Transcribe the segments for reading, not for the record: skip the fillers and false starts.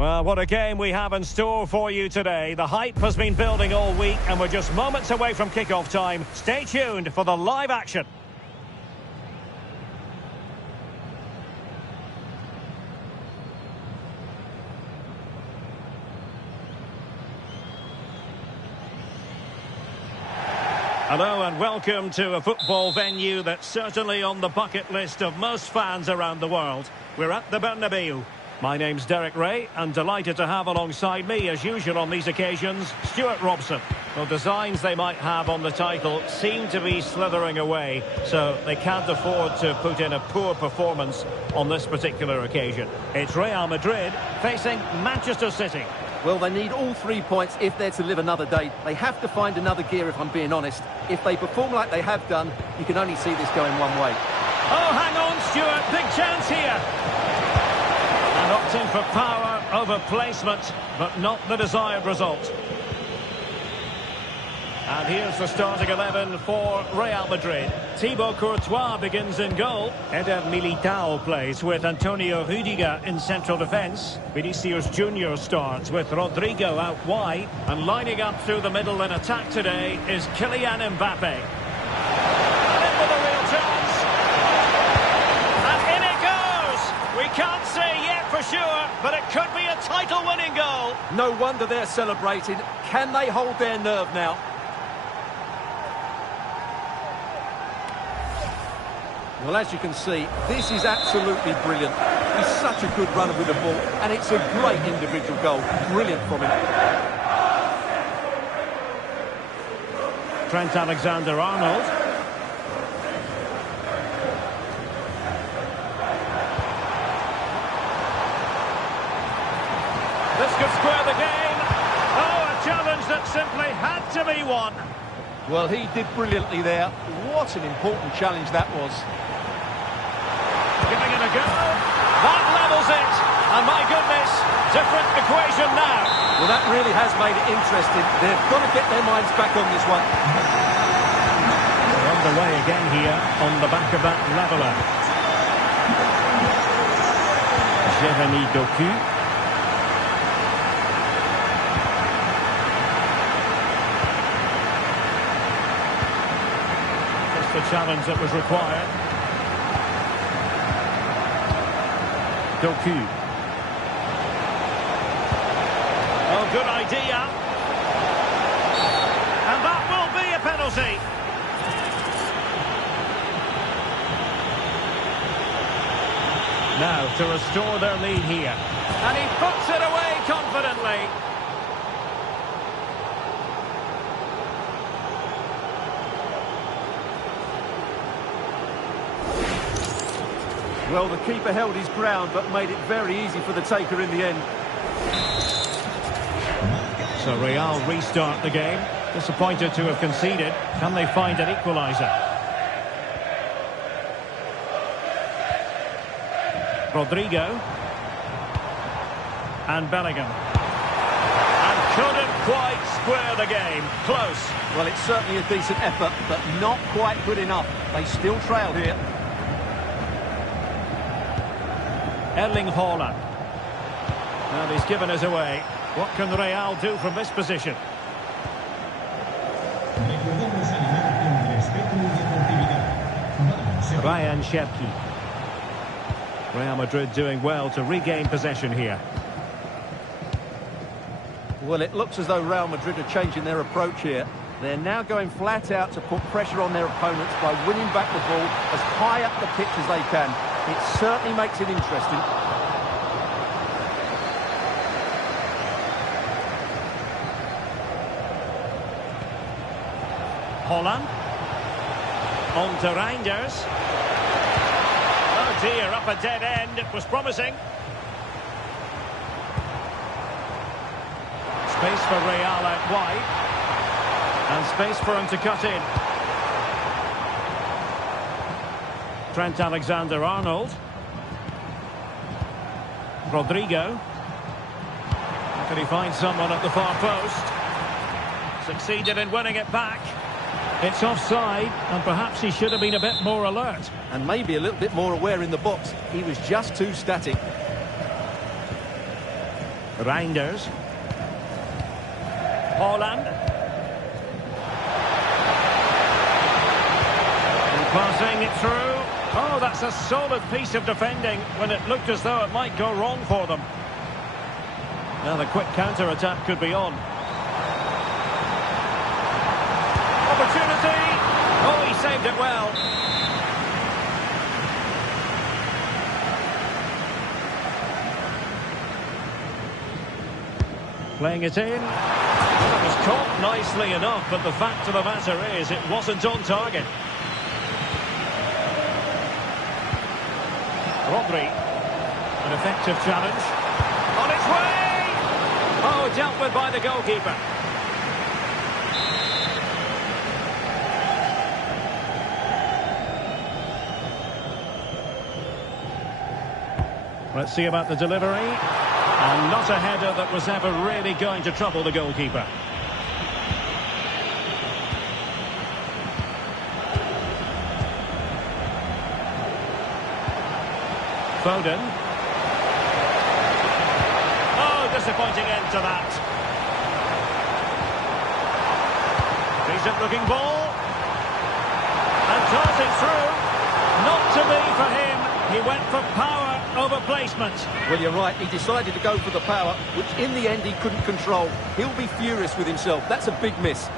Well, what a game we have in store for you today. The hype has been building all week and we're just moments away from kickoff time. Stay tuned for the live action. Hello and welcome to a football venue that's certainly on the bucket list of most fans around the world. We're at the Bernabeu. My name's Derek Ray and delighted to have alongside me, as usual on these occasions, Stuart Robson. Well, designs they might have on the title seem to be slithering away, so they can't afford to put in a poor performance on this particular occasion. It's Real Madrid facing Manchester City. Well, they need all 3 points if they're to live another day. They have to find another gear, if I'm being honest. If they perform like they have done, you can only see this going one way. Oh, hang on, Stuart. Big chance here. And opting for power over placement, but not the desired result. And here's the starting 11 for Real Madrid. Thibaut Courtois begins in goal. Eder Militao plays with Antonio Rüdiger in central defence. Vinicius Junior starts with Rodrigo out wide. And lining up through the middle in attack today is Kylian Mbappe. And in with a real chance. And in it goes! We can't say yet for sure, but it could be a title-winning goal. No wonder they're celebrating. Can they hold their nerve now? Well, as you can see, this is absolutely brilliant. He's such a good runner with the ball, and it's a great individual goal. Brilliant from him. Trent Alexander-Arnold. This could square the game. Oh, a challenge that simply had to be won. Well, he did brilliantly there. What an important challenge that was. Giving it a go. That levels it. And my goodness, different equation now. Well, that really has made it interesting. They've got to get their minds back on this one. They're underway again here on the back of that leveller. Jeremy Doku. Just the challenge that was required. Doku. Oh, good idea. And that will be a penalty. Now to restore their lead here. And he puts it away confidently. Well, the keeper held his ground, but made it very easy for the taker in the end. So Real restart the game. Disappointed to have conceded. Can they find an equaliser? Rodrigo. And Bellingham. And couldn't quite square the game. Close. Well, it's certainly a decent effort, but not quite good enough. They still trail here. Erling Haaland. And he's given us away. What can Real do from this position? Ryan Cherki. Real Madrid doing well to regain possession here. Well, it looks as though Real Madrid are changing their approach here. They're now going flat out to put pressure on their opponents by winning back the ball as high up the pitch as they can. It certainly makes it interesting. Haaland. On to Reinders. Oh dear, up a dead end. It was promising. Space for Real out wide. And space for him to cut in. Trent Alexander-Arnold. Rodrigo. Can he find someone at the far post? Succeeded in winning it back. It's offside, and perhaps he should have been a bit more alert. And maybe a little bit more aware in the box. He was just too static. Reinders. Holland. And passing it through. Oh, that's a solid piece of defending when it looked as though it might go wrong for them. Now the quick counter-attack could be on. Opportunity! Oh, he saved it well. Playing it in. Well, it was caught nicely enough, but the fact of the matter is it wasn't on target. Rodri. An effective challenge. On its way! Oh, dealt with by the goalkeeper. Let's see about the delivery. And not a header that was ever really going to trouble the goalkeeper. Foden. Oh, disappointing end to that. Decent looking ball. And darting through. Not to be for him. He went for power over placement. Well, you're right. He decided to go for the power, which in the end he couldn't control. He'll be furious with himself. That's a big miss.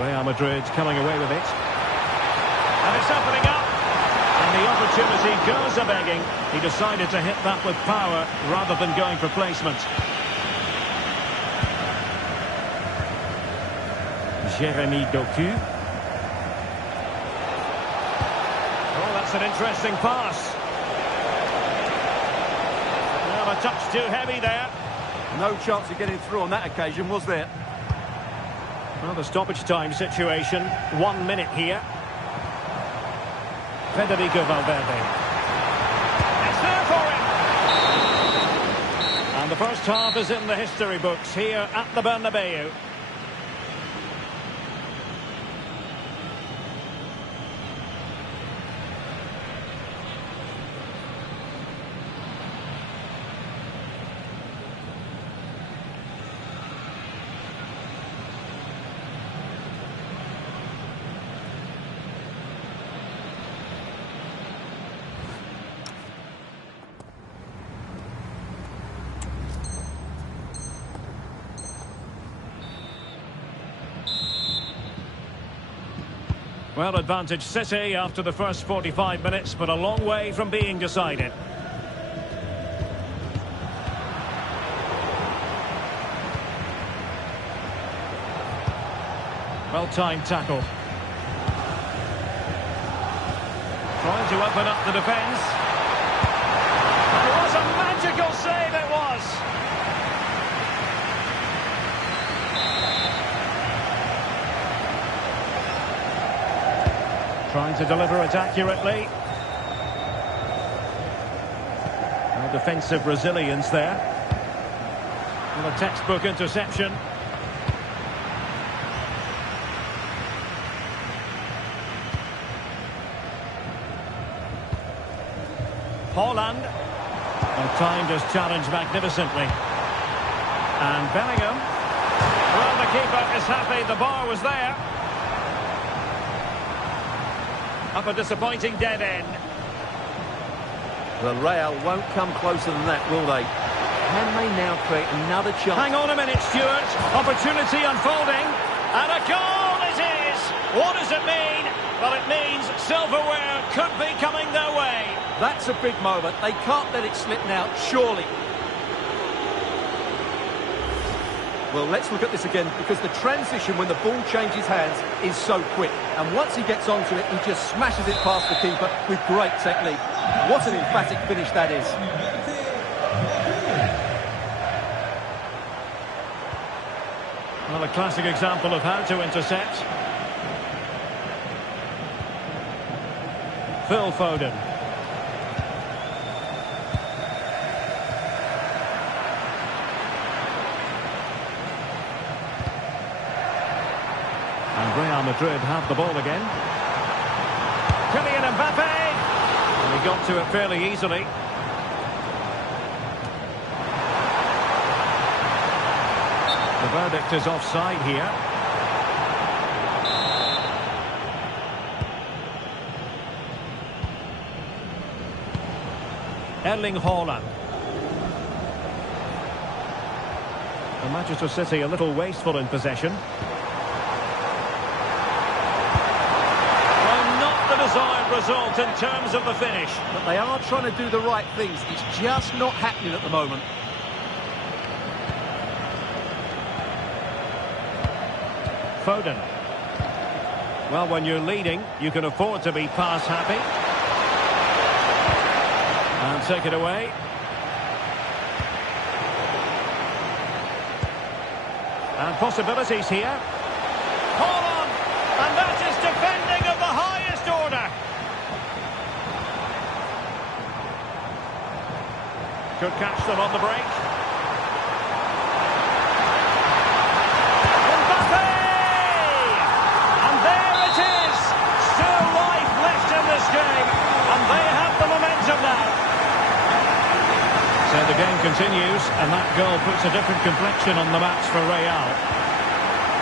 Real Madrid coming away with it. And it's opening up. And the opportunity goes a-begging. He decided to hit that with power rather than going for placement. Jeremy Doku. Oh, that's an interesting pass. Well, a touch too heavy there. No chance of getting through on that occasion, was there? Well, the stoppage time situation. 1 minute here. Federico Valverde. It's there for him! And the first half is in the history books here at the Bernabeu. Well, advantage City after the first 45 minutes, but a long way from being decided. Well-timed tackle. Trying to open up the defence. It was a magical save, it was. Trying to deliver it accurately. No defensive resilience there. Well, a textbook interception. Holland. Well, timed his challenge magnificently. And Bellingham. Well, the keeper is happy the bar was there. Up a disappointing dead end. The Real won't come closer than that, will they? Can they now create another chance? Hang on a minute, Stuart. Opportunity unfolding. And a goal it is. What does it mean? Well, it means silverware could be coming their way. That's a big moment. They can't let it slip now, surely. Well, let's look at this again, because the transition when the ball changes hands is so quick. And once he gets onto it, he just smashes it past the keeper with great technique. What an emphatic finish that is. Well, a classic example of how to intercept. Phil Foden. And Real Madrid have the ball again. Kylian Mbappe! And he got to it fairly easily. verdict is offside here. Erling Haaland. And Manchester City a little wasteful in possession. Well, not the desired result in terms of the finish. But they are trying to do the right things. It's just not happening at the moment. Foden. Well, when you're leading, you can afford to be pass happy. And take it away. And possibilities here. Haaland! And that is defending of the highest order. Could catch them on the break. Mbappe! And there it is! Still life left in this game. And they have the momentum now. So the game continues, and that goal puts a different complexion on the match for Real.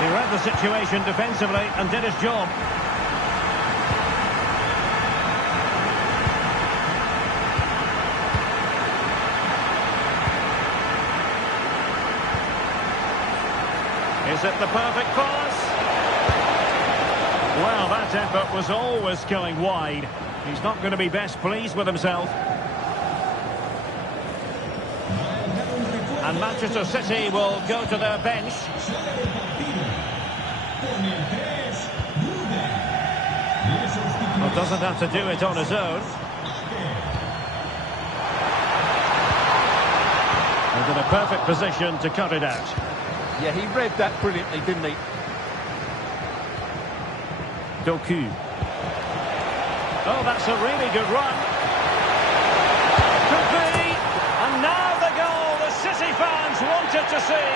He read the situation defensively and did his job. Is it the perfect pass? Well, that effort was always going wide. He's not going to be best pleased with himself. And Manchester City will go to their bench. Well, doesn't have to do it on his own. And in a perfect position to cut it out. Yeah, he read that brilliantly, didn't he? Doku. Oh, that's a really good run. Could be. And now the goal the City fans wanted to see.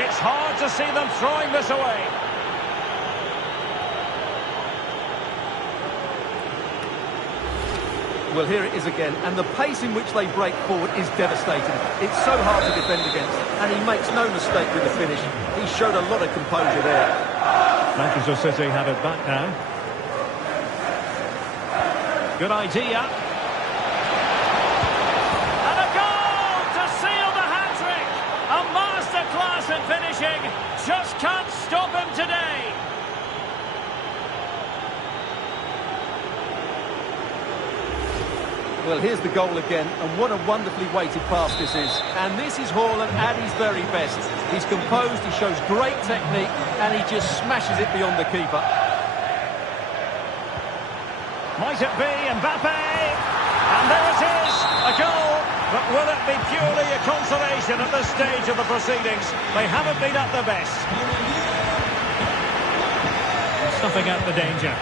It's hard to see them throwing this away. Well, here it is again, and the pace in which they break forward is devastating. It's so hard to defend against, and he makes no mistake with the finish. He showed a lot of composure there. Manchester City have it back now. Good idea. And a goal to seal the hat-trick. A masterclass in finishing. Just can't stop him today. Well, here's the goal again, and what a wonderfully weighted pass this is. And this is Haaland at his very best. He's composed, he shows great technique, and he just smashes it beyond the keeper. Might it be Mbappe? And there it is, a goal. But will it be purely a consolation at this stage of the proceedings? They haven't been at their best. Snuffing out the danger.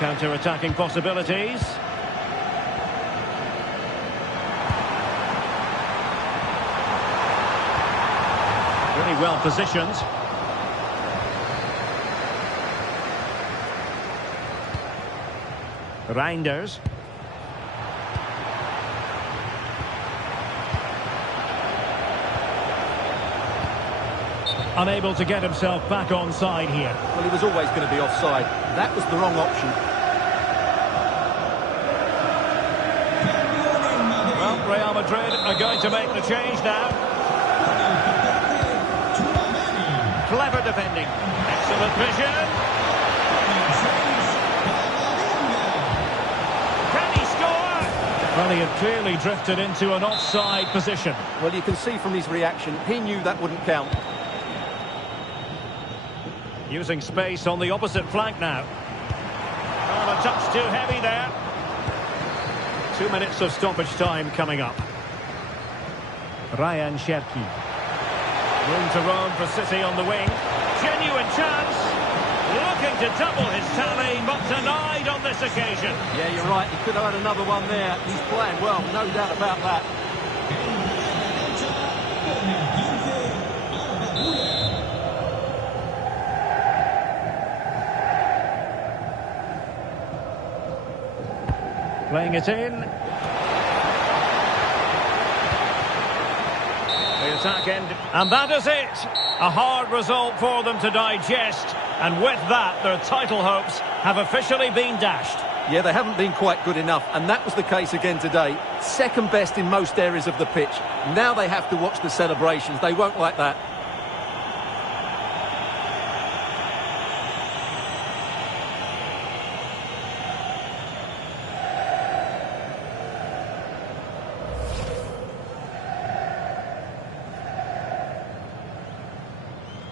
Counter-attacking possibilities. Really well positioned. Reinders. Unable to get himself back onside here. Well, he was always going to be offside. That was the wrong option. Well, Real Madrid are going to make the change now. Clever defending. Excellent vision. Can he score? Well, he had clearly drifted into an offside position. Well, you can see from his reaction, he knew that wouldn't count. Using space on the opposite flank now. Oh, a touch too heavy there. 2 minutes of stoppage time coming up. Ryan Cherki. Room to roam for City on the wing. Genuine chance. Looking to double his tally, but denied on this occasion. Yeah, you're right. He could have had another one there. He's playing well, no doubt about that. Playing it in. The attack end. And that is it. A hard result for them to digest. And with that, their title hopes have officially been dashed. Yeah, they haven't been quite good enough, and that was the case again today. Second best in most areas of the pitch. Now they have to watch the celebrations. They won't like that.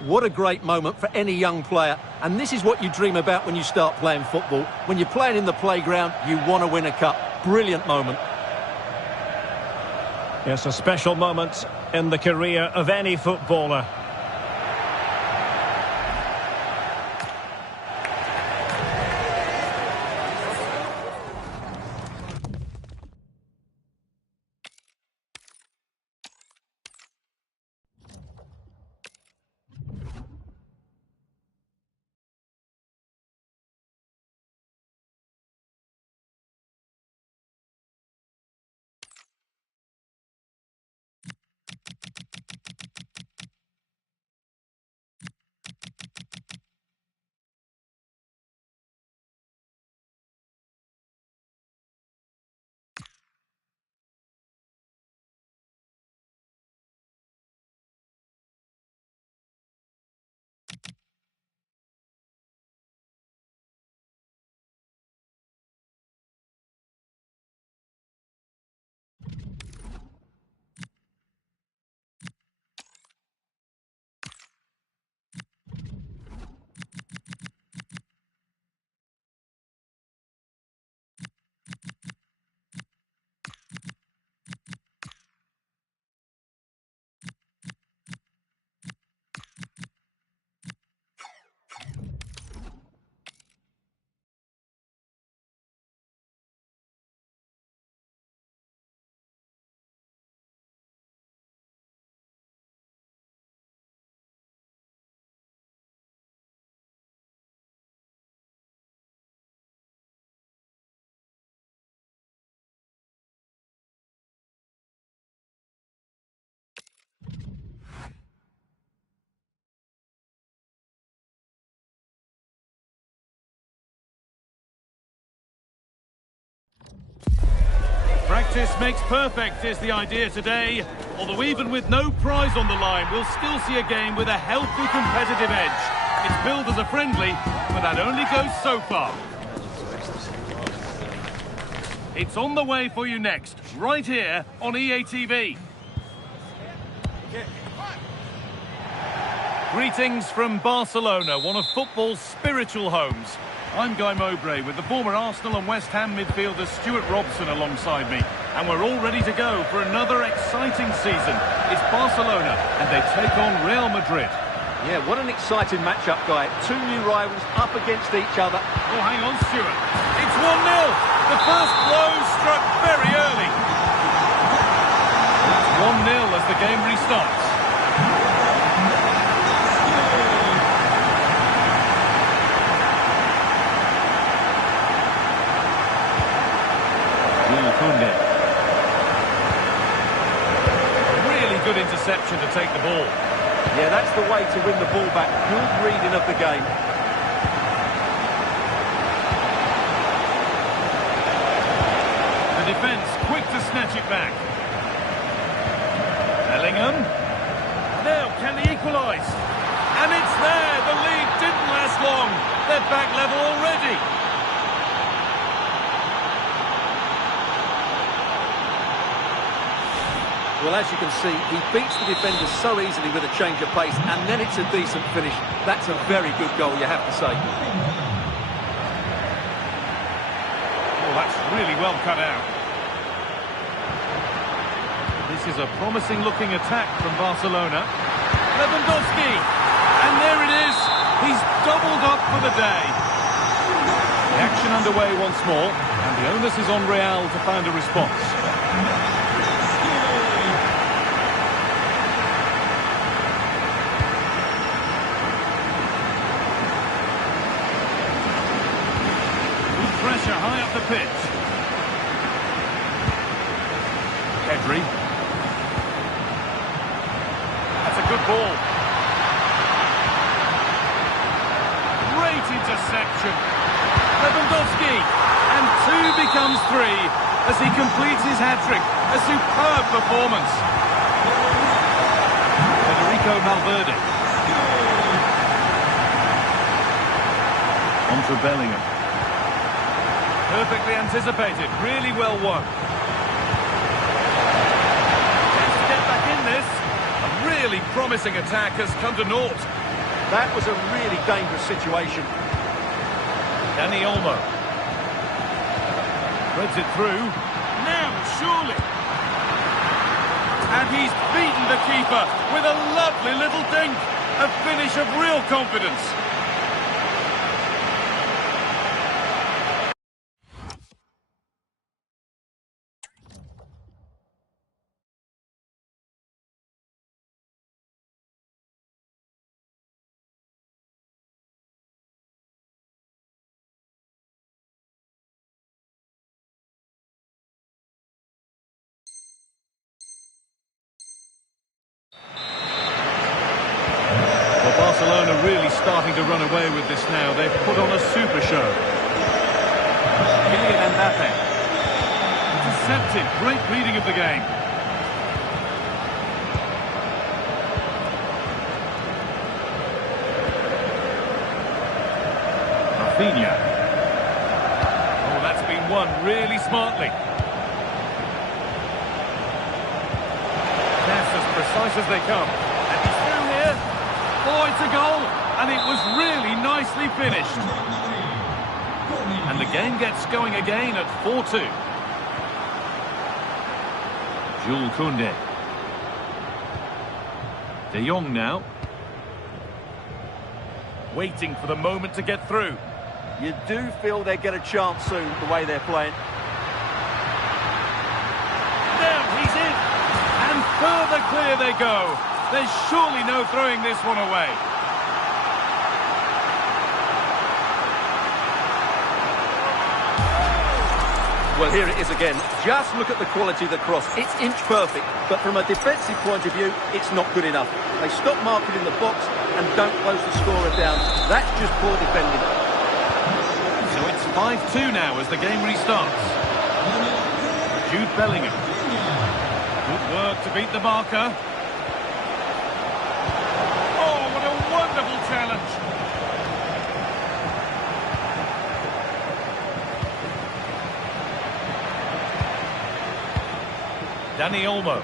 What a great moment for any young player. And this is what you dream about when you start playing football. When you're playing in the playground, you want to win a cup. Brilliant moment. Yes, a special moment in the career of any footballer. Practice makes perfect is the idea today. Although even with no prize on the line, we'll still see a game with a healthy competitive edge. It's billed as a friendly, but that only goes so far. It's on the way for you next, right here on EA TV. Greetings from Barcelona, one of football's spiritual homes. I'm Guy Mowbray with the former Arsenal and West Ham midfielder Stuart Robson alongside me. And we're all ready to go for another exciting season. It's Barcelona and they take on Real Madrid. Yeah, what an exciting matchup, Guy. Two new rivals up against each other. Oh, hang on, Stuart. It's 1-0. The first blow struck very early. It's 1-0 as the game restarts. Really good interception to take the ball. Yeah, that's the way to win the ball back. Good reading of the game. The defence quick to snatch it back. Bellingham. Now, can they equalise? And it's there. The lead didn't last long. They're back level already. Well, as you can see, he beats the defenders so easily with a change of pace, and then it's a decent finish. That's a very good goal, you have to say. Oh, that's really well cut out. This is a promising-looking attack from Barcelona. Lewandowski! And there it is! He's doubled up for the day. The action underway once more, and the onus is on Real to find a response. Pressure high up the pitch. ball. Great interception. Lewandowski. And 2 becomes 3 as he completes his hat-trick. A superb performance. Federico Valverde. On to Bellingham. Perfectly anticipated. Really well won. Chance to get back in this. A really promising attack has come to naught. That was a really dangerous situation. Dani Olmo. Threads it through. Now, surely. And he's beaten the keeper with a lovely little dink. A finish of real confidence. Barcelona really starting to run away with this now. They've put on a super show. Kylian Mbappe. Intercepted. Great reading of the game. Rafinha. Oh, that's been won really smartly. That's as precise as they come. And he's through here. Oh, it's a goal, and it was really nicely finished. And the game gets going again at 4-2. Jules Koundé. De Jong now. Waiting for the moment to get through. You do feel they get a chance soon, the way they're playing. Now he's in, and further clear they go. There's surely no throwing this one away. Well, here it is again. Just look at the quality of the cross. It's inch perfect, but from a defensive point of view, it's not good enough. They stop marking in the box and don't close the scorer down. That's just poor defending. So it's 5-2 now as the game restarts. Jude Bellingham. Good work to beat the marker. Wonderful challenge. Dani Olmo.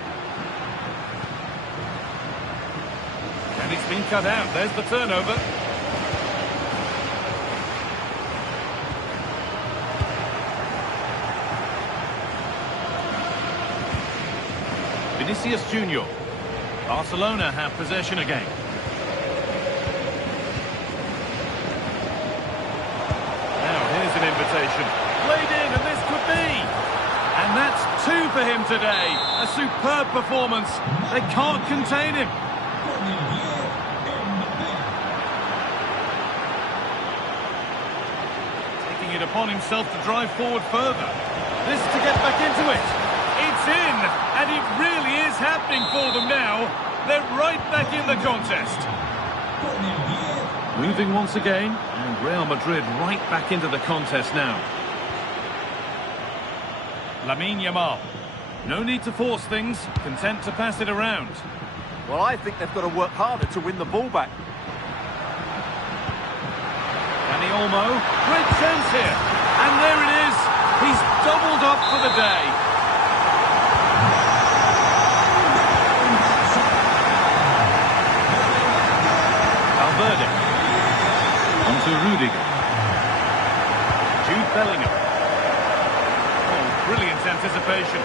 And it's been cut out. There's the turnover. Vinicius Junior. Barcelona have possession again. An invitation played in, and this could be, and that's 2 for him today. A superb performance. They can't contain him. Taking it upon himself to drive forward further. This to get back into it. It's in, and it really is happening for them now. They're right back in the contest. Moving once again, and Real Madrid right back into the contest now. Lamine Yamal. No need to force things, content to pass it around. Well, I think they've got to work harder to win the ball back. Dani Olmo, great chance here. And there it is. He's doubled up for the day. Valverde. On to Rudiger. Jude Bellingham. Oh, brilliant anticipation.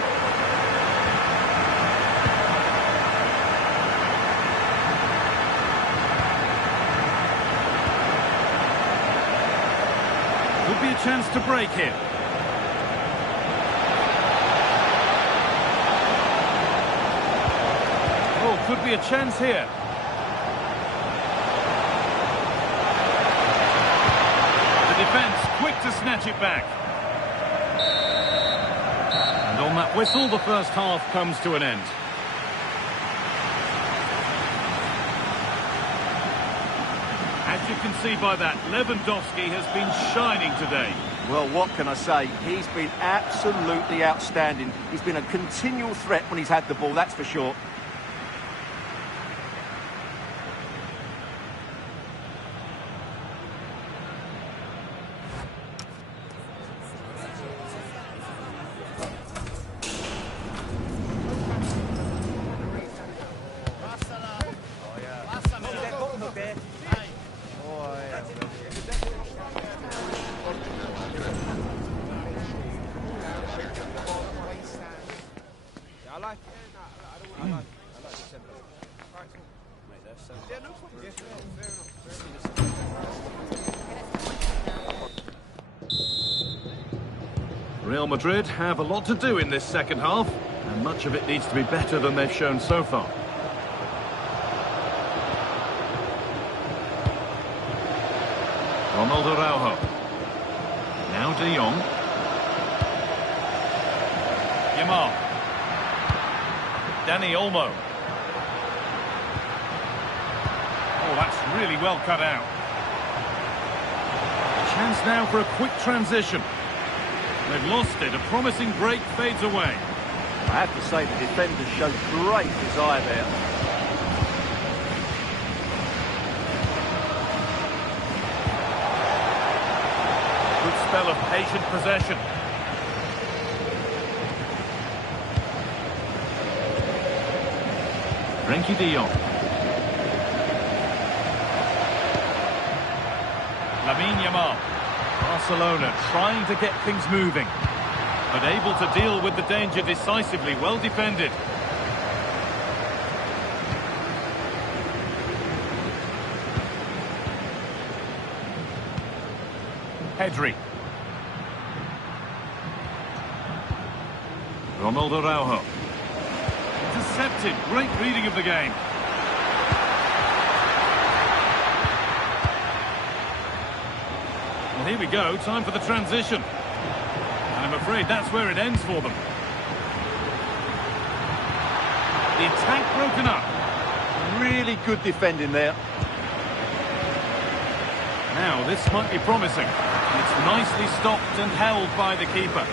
Could be a chance to break here. Oh, could be a chance here. Defence quick to snatch it back. And on that whistle, the first half comes to an end. as you can see by that, Lewandowski has been shining today. Well, what can I say? He's been absolutely outstanding. He's been a continual threat when he's had the ball, that's for sure. Real Madrid have a lot to do in this second half, and much of it needs to be better than they've shown so far. Ronald Araujo. Now De Jong. Yamal. Dani Olmo. Oh, that's really well cut out. Chance now for a quick transition. They've lost it. A promising break fades away. I have to say the defenders showed great desire there. Good spell of patient possession. Frenkie de Jong. Lamine Yamal. Barcelona trying to get things moving, but able to deal with the danger decisively. Well defended. Pedri. Ronald Araujo. Intercepted. Great reading of the game. Well, here we go. Time for the transition. And I'm afraid that's where it ends for them. The attack broken up. Really good defending there. Now, this might be promising. It's nicely stopped and held by the keeper.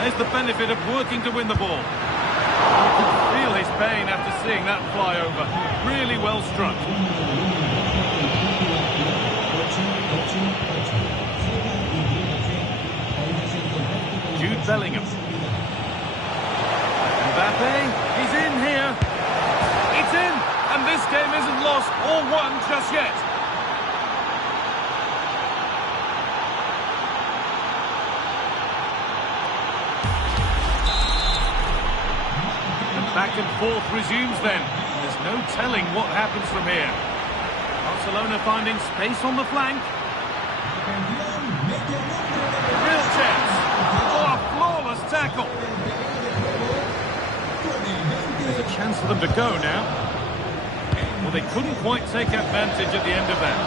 There's the benefit of working to win the ball. You can feel his pain after seeing that fly over. Really well struck. Jude Bellingham. Mbappe, he's in here. It's in, and this game isn't lost or won just yet. And back and forth resumes then. There's no telling what happens from here. Barcelona finding space on the flank. Real chance. Oh, a flawless tackle. There's a chance for them to go now. Well, they couldn't quite take advantage at the end of that.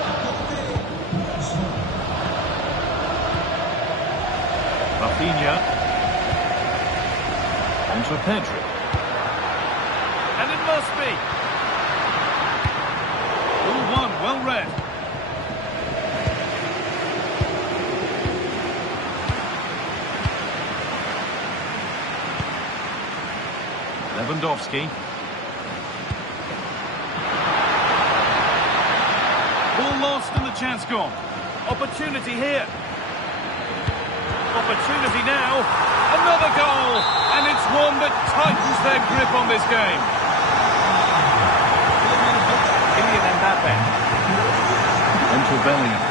Rafinha. Onto Pedri. And it must be. 2-1, well read. Lewandowski. Ball lost and the chance gone. Opportunity here. Opportunity now. Another goal. And it's one that tightens their grip on this game. Mbappe. Onto Bellingham.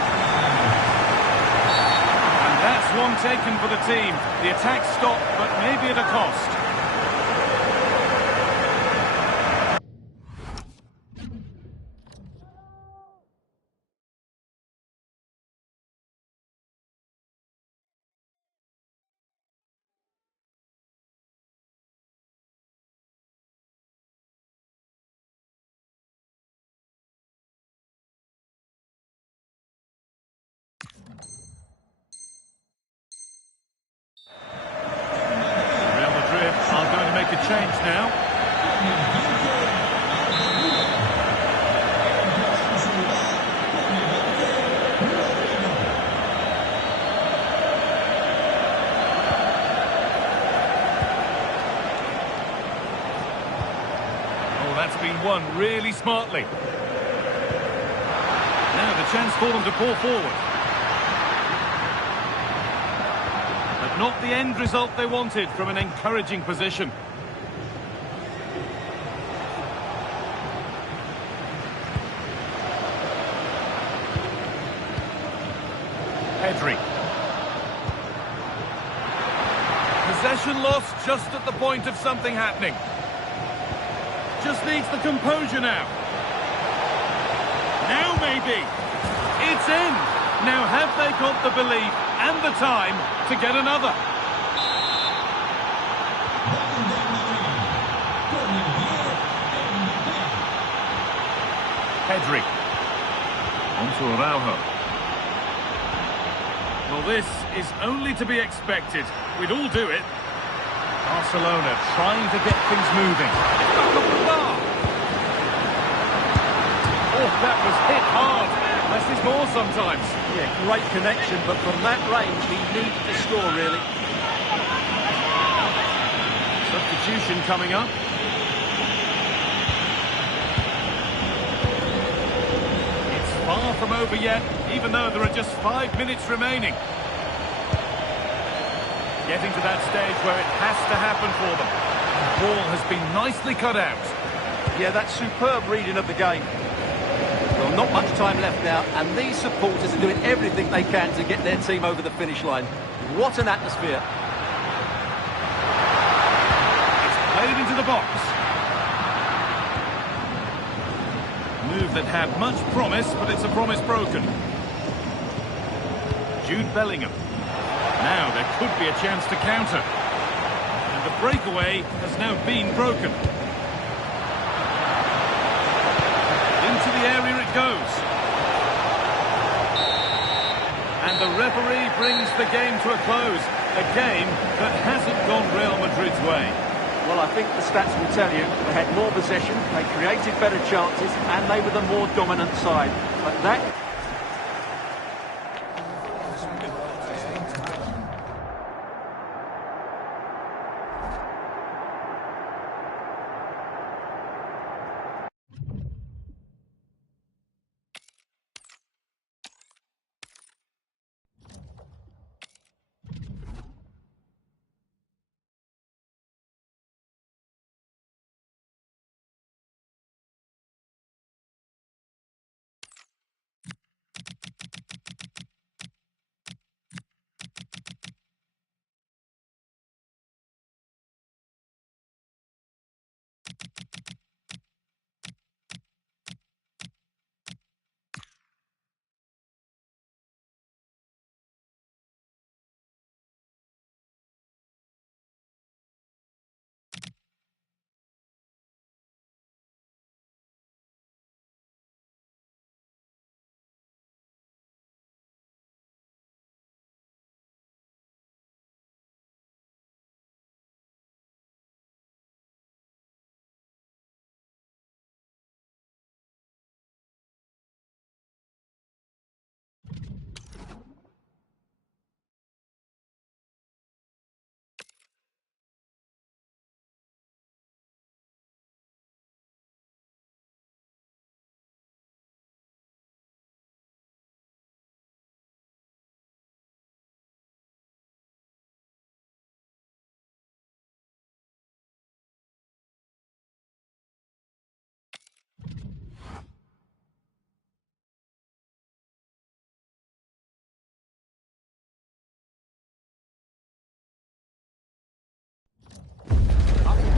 And that's one taken for the team. The attack stopped, but maybe at a cost. Change now. that's been won really smartly. Now the chance for them to pour forward. But not the end result they wanted from an encouraging position. Pedri. Possession lost just at the point of something happening. Just needs the composure now. Now maybe. It's in. Now have they got the belief and the time to get another? Pedri. On to Araujo. Well, this is only to be expected. We'd all do it. Barcelona trying to get things moving. Back up the bar. Oh, that was hit hard. Less is more sometimes. Yeah, great connection, but from that range, he needs to score, really. Substitution coming up. It's far from over yet, even though there are just 5 minutes remaining. Getting to that stage where it has to happen for them. The ball has been nicely cut out. Yeah, that's superb reading of the game. Well, not much time left now, and these supporters are doing everything they can to get their team over the finish line. What an atmosphere. It's played into the box. Move that had much promise, but it's a promise broken. Jude Bellingham. Now there could be a chance to counter. And the breakaway has now been broken. Into the area it goes. And the referee brings the game to a close. A game that hasn't gone Real Madrid's way. Well, I think the stats will tell you they had more possession, they created better chances, and they were the more dominant side. But that...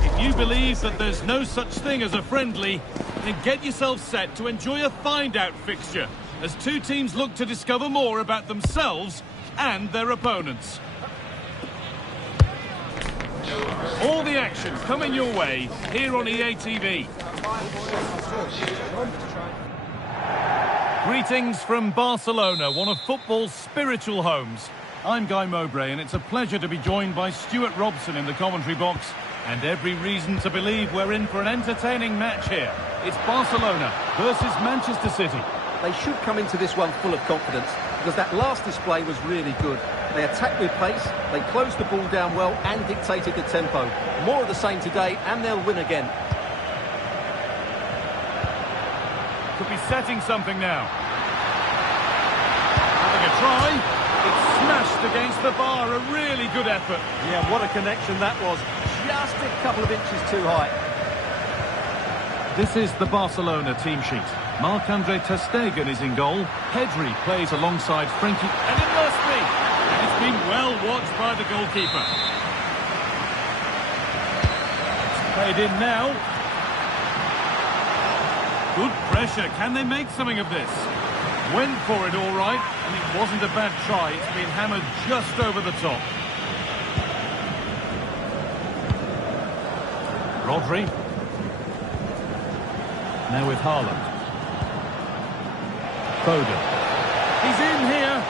If you believe that there's no such thing as a friendly, then get yourself set to enjoy a find-out fixture as two teams look to discover more about themselves and their opponents. All the action coming your way here on EA TV. Greetings from Barcelona, one of football's spiritual homes. I'm Guy Mowbray, and it's a pleasure to be joined by Stuart Robson in the commentary box. And every reason to believe we're in for an entertaining match here. It's Barcelona versus Manchester City. They should come into this one full of confidence, because that last display was really good. They attacked with pace, they closed the ball down well and dictated the tempo. More of the same today, and they'll win again. could be setting something now. Having a try. It's smashed against the bar. A really good effort. Yeah, what a connection that was. Just a couple of inches too high. This is the Barcelona team sheet. Marc-Andre ter Stegen is in goal. Pedri plays alongside Frankie. And it must be. It's been well watched by the goalkeeper. It's played in now. Good pressure. Can they make something of this? Went for it all right, and it wasn't a bad try. It's been hammered just over the top. Rodri. Now with Haaland. Foden. He's in here.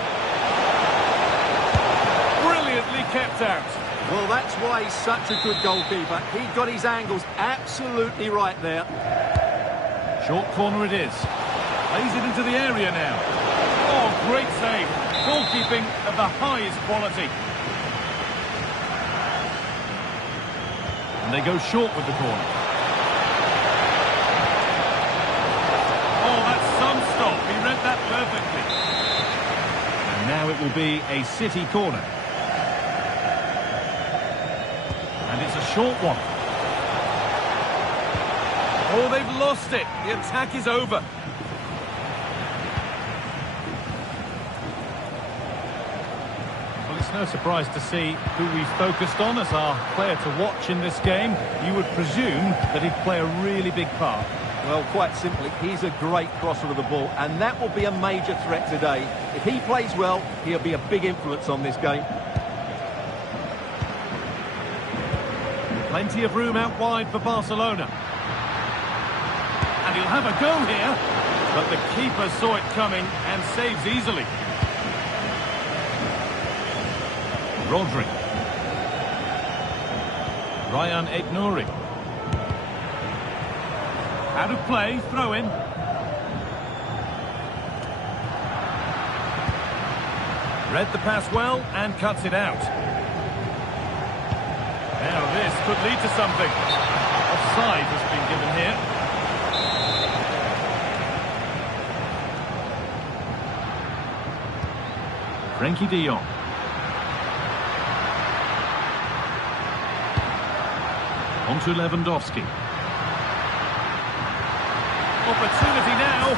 Brilliantly kept out. Well, that's why he's such a good goalkeeper. He got his angles absolutely right there. Short corner it is. Plays it into the area now. Oh, great save. Goalkeeping of the highest quality. And they go short with the corner. Oh, that's some stop. He read that perfectly. And now it will be a City corner. And it's a short one. Oh, they've lost it. The attack is over. Well, it's no surprise to see who we focused on as our player to watch in this game. You would presume that he'd play a really big part. Well, quite simply, he's a great crosser of the ball, and that will be a major threat today. If he plays well, he'll be a big influence on this game. Plenty of room out wide for Barcelona. And he'll have a go here. But the keeper saw it coming and saves easily. Rodri. Ryan Aït-Nouri. Out of play, throw in. Read the pass well and cuts it out. Now this could lead to something. Offside has been given here. Frankie de Jong. On to Lewandowski. Opportunity now.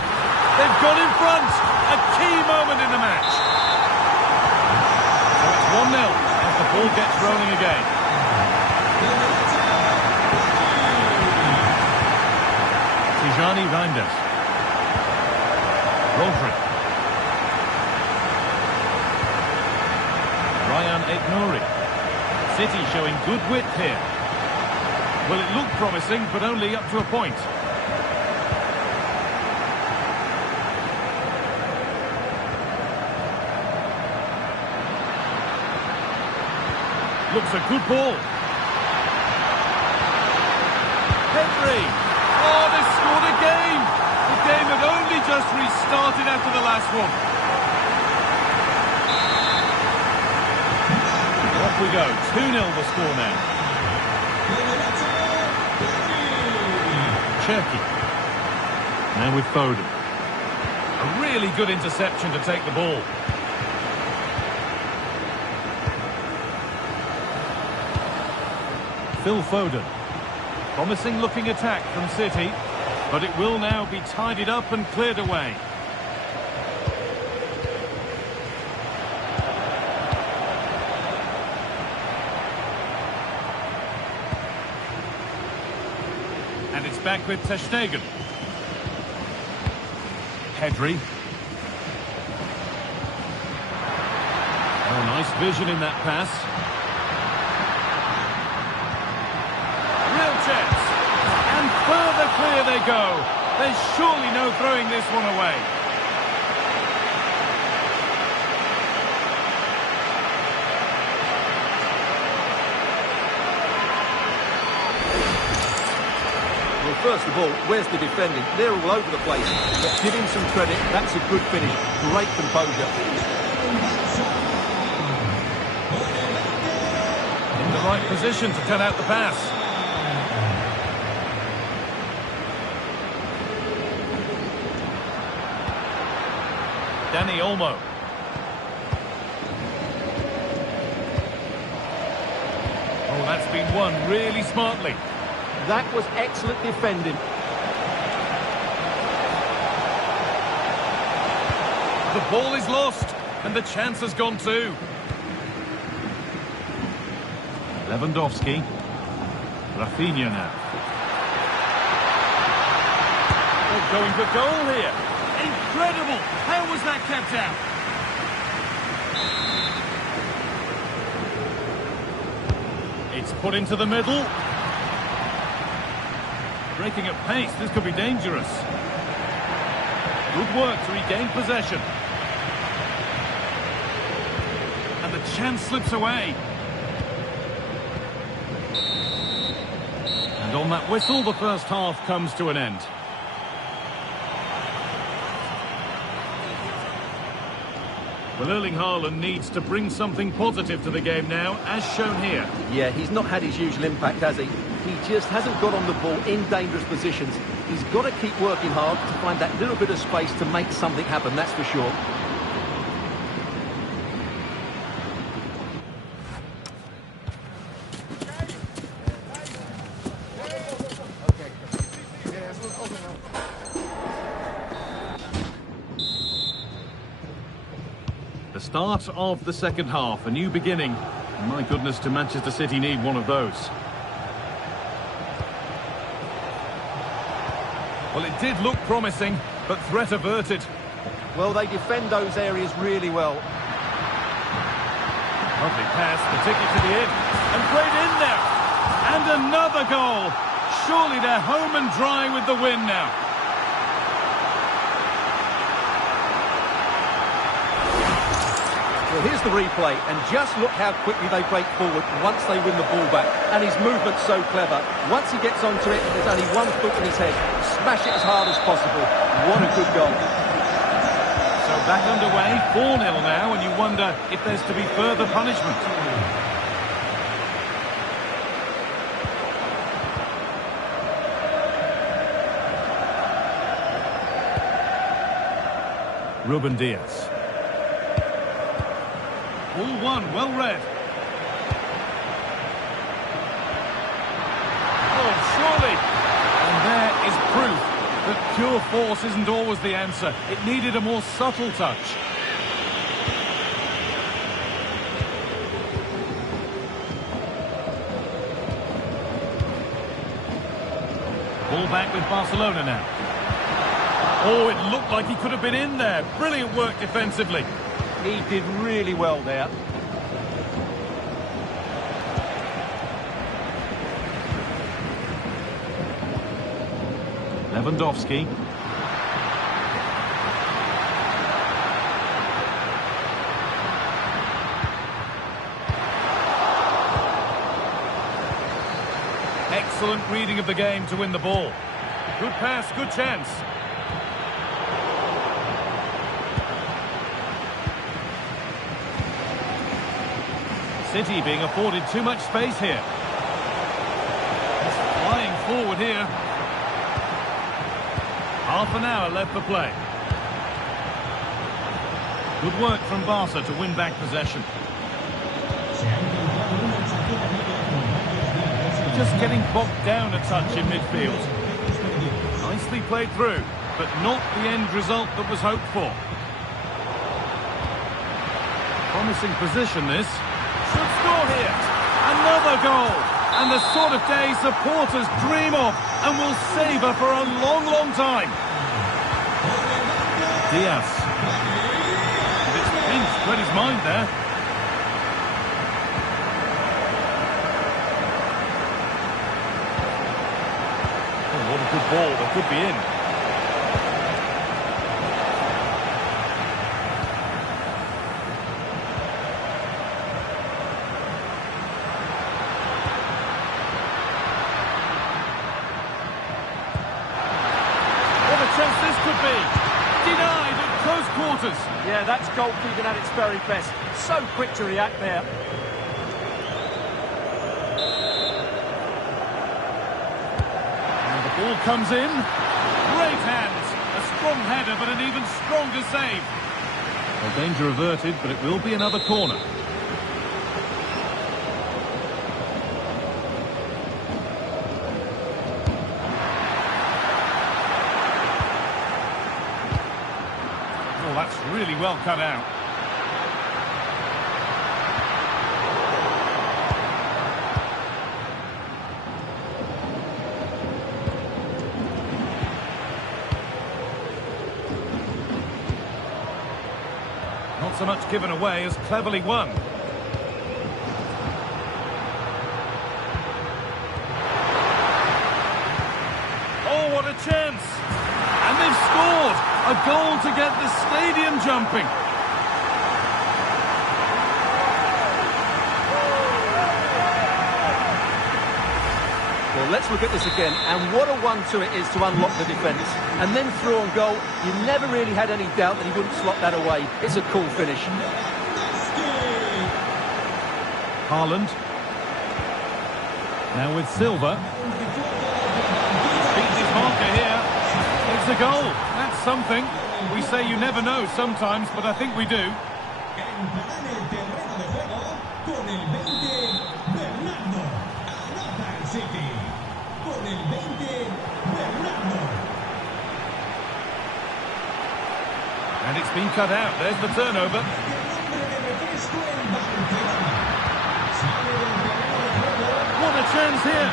They've gone in front. A key moment in the match. So it's 1-0 as the ball gets rolling again. Tijani Reinders. Rodri. Ryan Aït-Nouri. City showing good width here. Well, it looked promising, but only up to a point. Looks a good ball. Pedri. Oh, they scored again. The game had only just restarted after the last one. Off we go. 2-0 the score now. Cherki. Now with Foden. A really good interception to take the ball. Phil Foden. Promising looking attack from City, but it will now be tidied up and cleared away. And it's back with ter Stegen. Pedri. Oh, nice vision in that pass. Real chance. And further clear they go. There's surely no throwing this one away. First of all, where's the defending? They're all over the place. But give him some credit. That's a good finish. Great composure. In the right position to cut out the pass. Danny Olmo. Oh, that's been won really smartly. That was excellent defending. The ball is lost, and the chance has gone too. Lewandowski. Rafinha now. They're going for goal here. Incredible! How was that kept out? It's put into the middle. Breaking at pace, this could be dangerous. Good work to regain possession. And the chance slips away. And on that whistle, the first half comes to an end. Well, Erling Haaland needs to bring something positive to the game now, as shown here. Yeah, he's not had his usual impact, has he? He just hasn't got on the ball in dangerous positions. He's got to keep working hard to find that little bit of space to make something happen, that's for sure. The start of the second half, a new beginning. My goodness, do Manchester City need one of those. Well, it did look promising, but threat averted. Well, they defend those areas really well. Lovely pass, particularly to the end. And great in there. And another goal. Surely they're home and dry with the win now. Well, here's the replay, and just look how quickly they break forward once they win the ball back. And his movement's so clever. Once he gets onto it, there's only one foot in his head. Smash it as hard as possible. What a good goal. So back underway, 4-0 now, and you wonder if there's to be further punishment. Ruben Diaz. All one, well read. Oh, surely. And there is proof that pure force isn't always the answer. It needed a more subtle touch. Ball back with Barcelona now. Oh, it looked like he could have been in there. Brilliant work defensively. He did really well there. Lewandowski. Excellent reading of the game to win the ball. Good pass, good chance. City being afforded too much space here. He's flying forward here. Half an hour left for play. Good work from Barca to win back possession. Just getting bogged down a touch in midfield. Nicely played through, but not the end result that was hoped for. Promising position this. Should score here. Another goal. And the sort of day supporters dream of and will savour for a long, long time. Diaz. With its pinch, read his mind there. Oh, what a good ball. That could be in. Chance this could be. Denied at close quarters. Yeah, that's goalkeeping at its very best. So quick to react there. And the ball comes in. Great hands. A strong header, but an even stronger save. Well, danger averted, but it will be another corner. Oh, that's really well cut out. Not so much given away as cleverly won. Oh, what a chance! And they've scored! A goal to get the stadium jumping. Well, let's look at this again, and what a 1-2 it is to unlock the defence. And then through on goal, you never really had any doubt that he wouldn't slot that away. It's a cool finish. Haaland. Now with Silva. Beats his marker here. It's a goal. That's something. We say you never know sometimes, but I think we do. And it's been cut out. There's the turnover. What a chance here.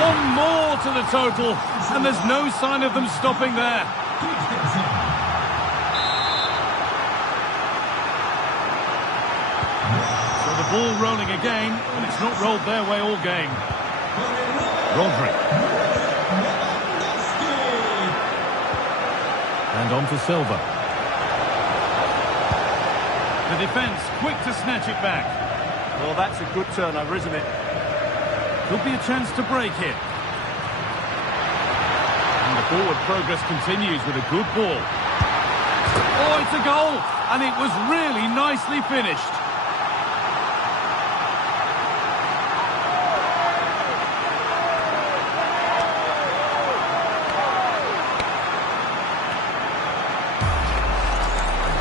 One more to the total, and there's no sign of them stopping there. So the ball rolling again, and it's not rolled their way all game. Rodri. And on to Silva. The defence quick to snatch it back. Well, that's a good turnover, isn't it? Could be a chance to break here. And the forward progress continues with a good ball. Oh, it's a goal! And it was really nicely finished.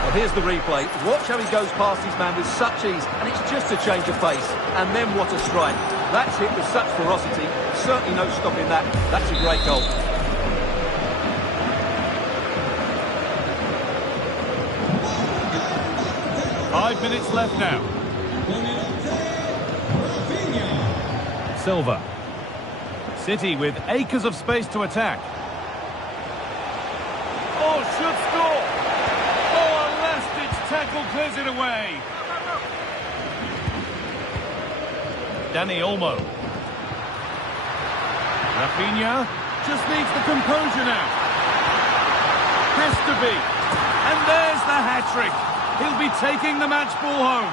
Well, here's the replay. Watch how he goes past his man with such ease, and it's just a change of pace. And then what a strike. That's hit with such ferocity. Certainly no stopping that. That's a great goal. Five minutes left now. Silva. City with acres of space to attack. Oh, should score! Oh, a last-ditch tackle clears it away. Dani Olmo. Rafinha just needs the composure now. Has to be. And there's the hat-trick. He'll be taking the match ball home.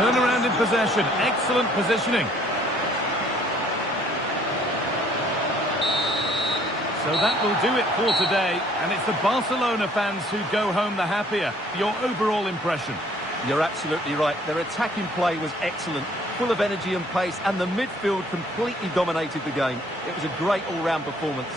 Turnaround in possession. Excellent positioning. So that will do it for today, and it's the Barcelona fans who go home the happier. Your overall impression? You're absolutely right. Their attacking play was excellent, full of energy and pace, and the midfield completely dominated the game. It was a great all-round performance.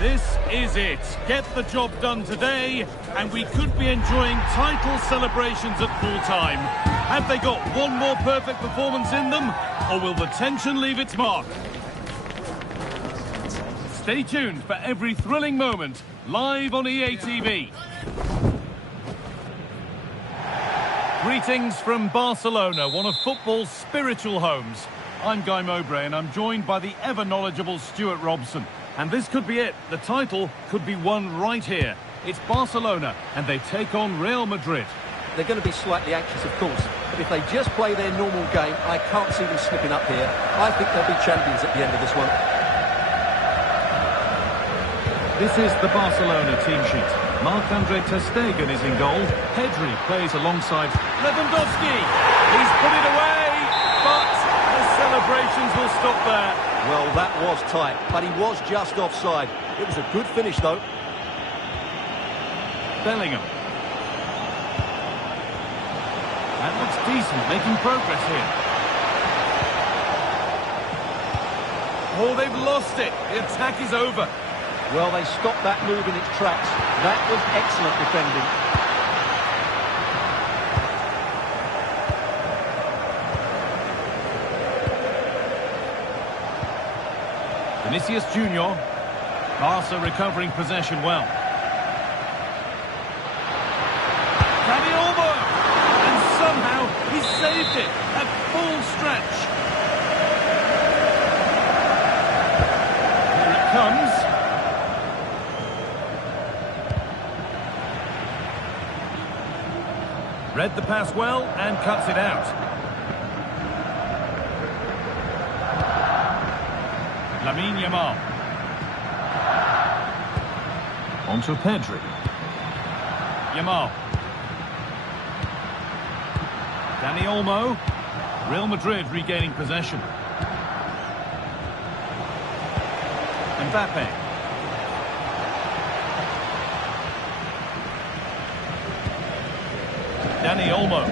This is it. Get the job done today, and we could be enjoying title celebrations at full time. Have they got one more perfect performance in them, or will the tension leave its mark? Stay tuned for every thrilling moment, live on EA TV. Greetings from Barcelona, one of football's spiritual homes. I'm Guy Mowbray, and I'm joined by the ever-knowledgeable Stuart Robson. And this could be it. The title could be won right here. It's Barcelona, and they take on Real Madrid. They're going to be slightly anxious, of course, but if they just play their normal game, I can't see them slipping up here. I think they'll be champions at the end of this one. This is the Barcelona team sheet. Marc-Andre ter Stegen is in goal. Pedri plays alongside Lewandowski. He's put it away, but the celebrations will stop there. Well, that was tight, but he was just offside. It was a good finish, though. Bellingham. That looks decent, making progress here. Oh, they've lost it. The attack is over. Well, they stopped that move in its tracks. That was excellent defending. Vinicius Junior. Barca recovering possession well. Dani Olmo! And somehow he saved it at full stretch. Here it comes. Read the pass well and cuts it out. Lamine Yamal. Onto Pedri. Yamal. Dani Olmo. Real Madrid regaining possession. Mbappe. Dani Olmo.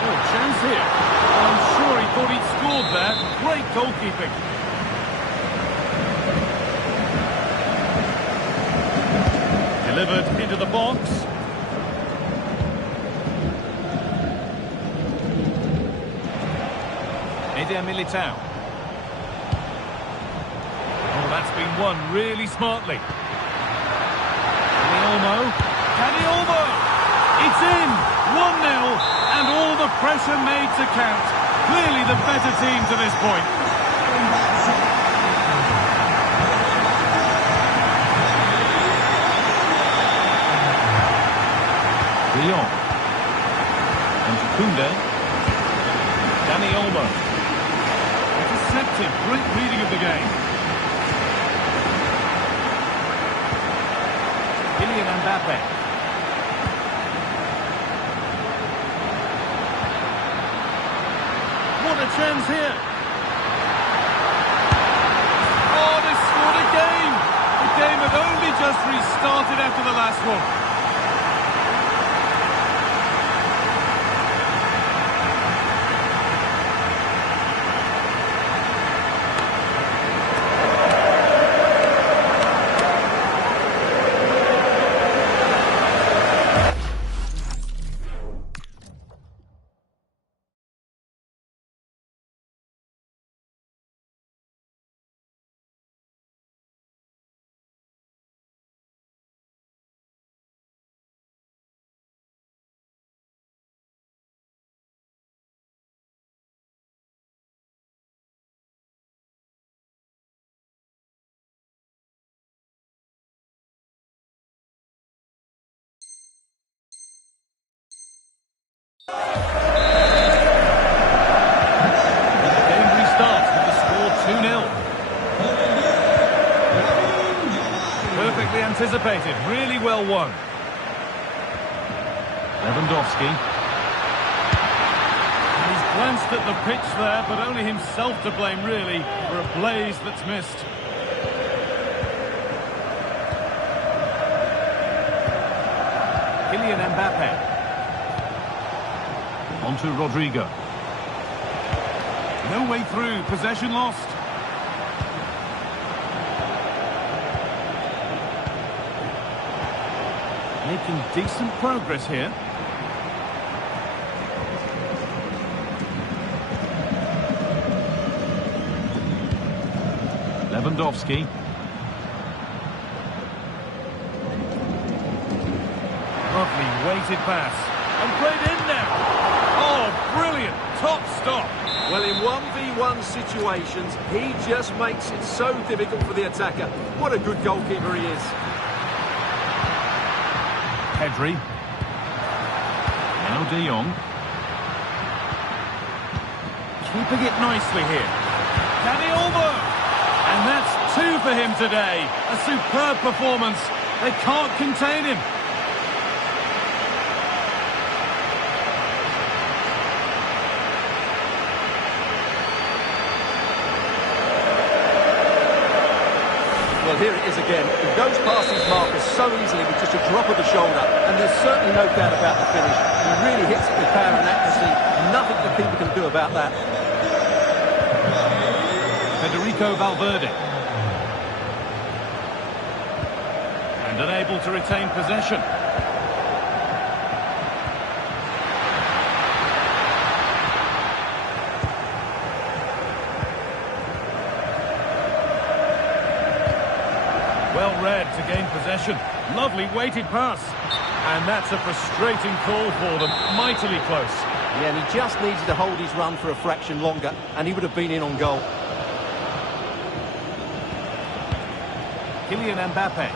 Oh, chance here. I'm sure he thought he'd scored there. Great goalkeeping. Delivered into the box. Eder Militao. Oh, that's been won really smartly. Dani Olmo. Dani Olmo! It's in! 1-0, and all the pressure made to count. Clearly the better team to this point. Lyon. And Kunde. Dani Olmo. Intercepted. Great reading of the game. Mbappe. What a chance here. Oh, they scored again. The game had only just restarted after the last one. Anticipated, really well won. Lewandowski. And he's glanced at the pitch there, but only himself to blame, really, for a blaze that's missed. Kylian Mbappe. Onto Rodrigo. No way through, possession lost. Making decent progress here. Lewandowski. Lovely weighted pass. And played in now. Oh, brilliant. Top stop. Well, in 1v1 situations, he just makes it so difficult for the attacker. What a good goalkeeper he is. Pedri. Now De Jong. Keeping it nicely here. Dani Olmo. And that's 2 for him today. A superb performance. They can't contain him. Well, here it is again. He goes past his marker so easily with just a drop of the shoulder, and there's certainly no doubt about the finish. He really hits it with power and accuracy. Nothing the keeper can do about that. Federico Valverde. And unable to retain possession. Well read to gain possession. Lovely weighted pass. And that's a frustrating call for them. Mightily close. Yeah, and he just needed to hold his run for a fraction longer, and he would have been in on goal. Kylian Mbappe.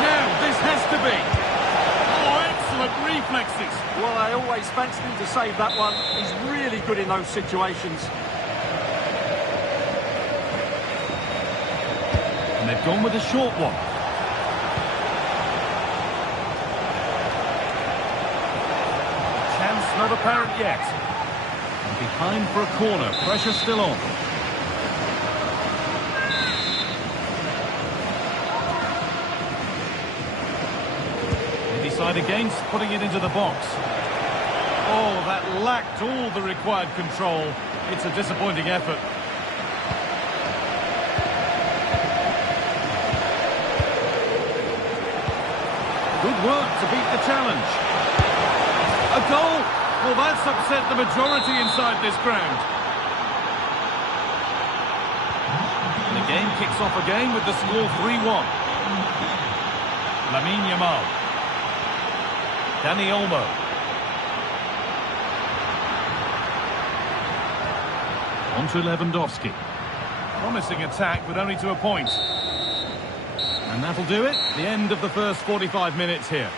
Now, this has to be. Oh, excellent reflexes. Well, I always fancied him to save that one. He's really good in those situations. And they've gone with a short one. Chance not apparent yet. And behind for a corner. Pressure still on. They decide against putting it into the box. Oh, that lacked all the required control. It's a disappointing effort. Good work to beat the challenge. A goal! Well, that's upset the majority inside this ground. And the game kicks off again with the score 3-1. Lamine Yamal. Dani Olmo. On to Lewandowski. Promising attack, but only to a point. And that'll do it. The end of the first 45 minutes here.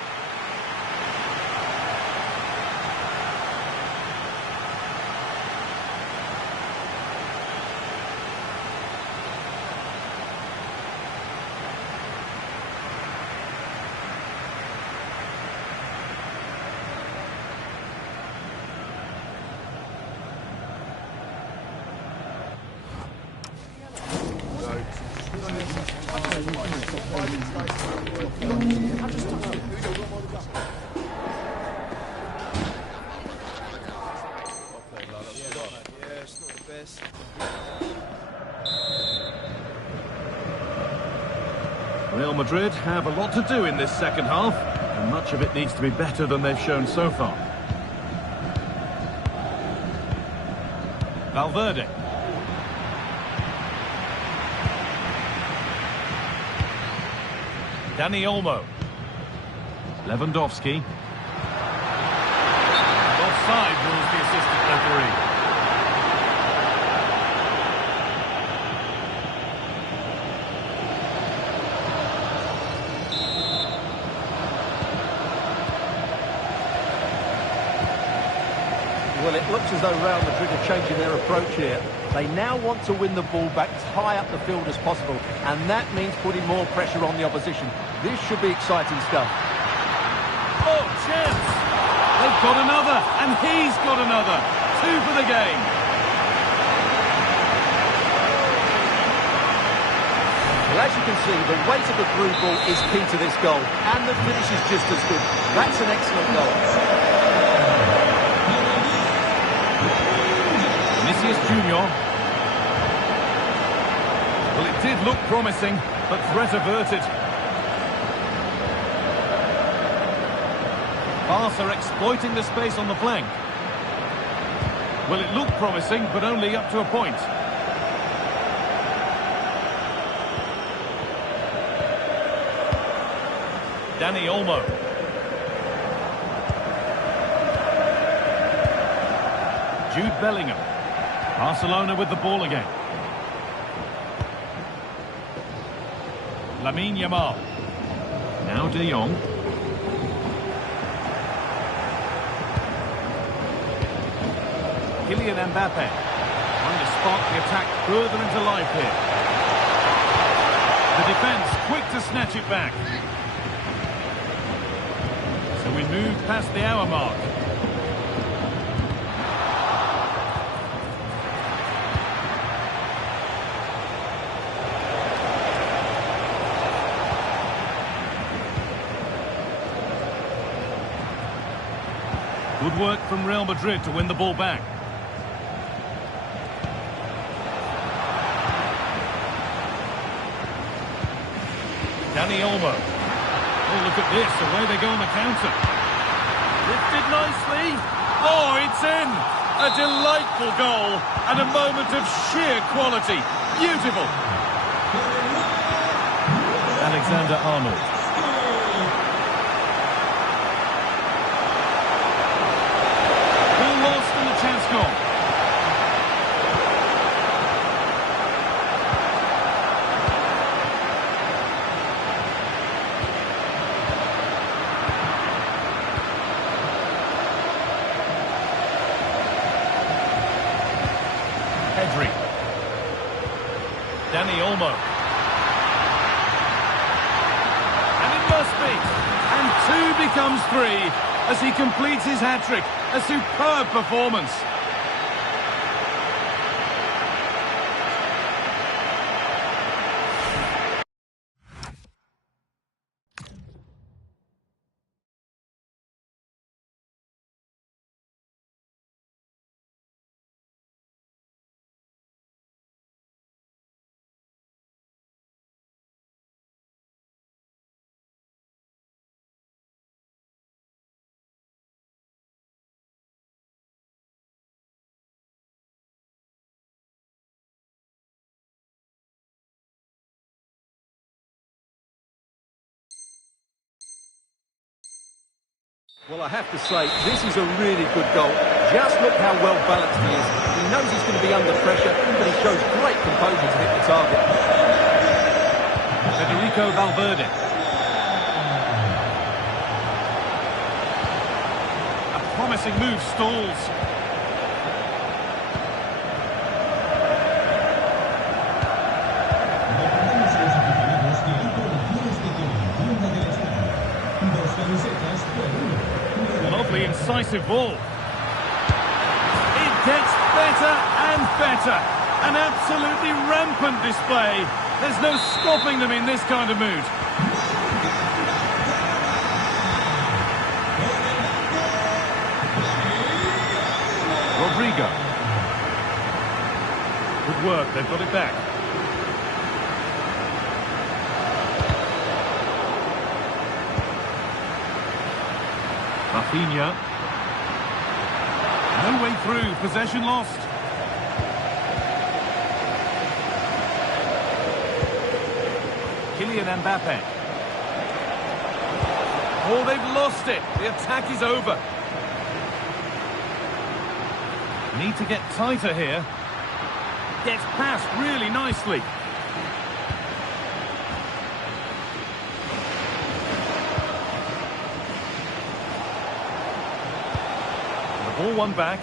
Real Madrid have a lot to do in this second half, and much of it needs to be better than they've shown so far. Valverde. Dani Olmo. Lewandowski. Offside rules the assistant referee. Well, it looks as though Real Madrid are changing their approach here. They now want to win the ball back as high up the field as possible, and that means putting more pressure on the opposition. This should be exciting stuff. Oh, chance! They've got another, and he's got another. 2 for the game. Well, as you can see, the weight of the through ball is key to this goal, and the finish is just as good. That's an excellent goal. Vinicius Junior. Well, it did look promising, but threat averted. Barca exploiting the space on the flank. Well, it looked promising, but only up to a point. Dani Olmo. Jude Bellingham. Barcelona with the ball again. Lamine Yamal. Now De Jong. Kylian Mbappe. Trying to spark the attack further into life here. The defence quick to snatch it back. So we move past the hour mark. Good work from Real Madrid to win the ball back. Dani Olmo. Oh, look at this. Away they go on the counter. Lifted nicely. Oh, it's in. A delightful goal and a moment of sheer quality. Beautiful. Alexander-Arnold. Ball lost and the chance gone. Dani Olmo. And it must be. And 2 becomes 3 as he completes his hat-trick. A superb performance. Well, I have to say, this is a really good goal. Just look how well balanced he is. He knows he's going to be under pressure, but he shows great composure to hit the target. Federico Valverde. A promising move stalls. Lovely incisive ball. It gets better and better. An absolutely rampant display. There's no stopping them in this kind of mood. Rodrigo. Good work, they've got it back. Rafinha. No way through, possession lost. Kylian Mbappe. Oh, they've lost it. The attack is over. Need to get tighter here. Gets past really nicely. Ball one back.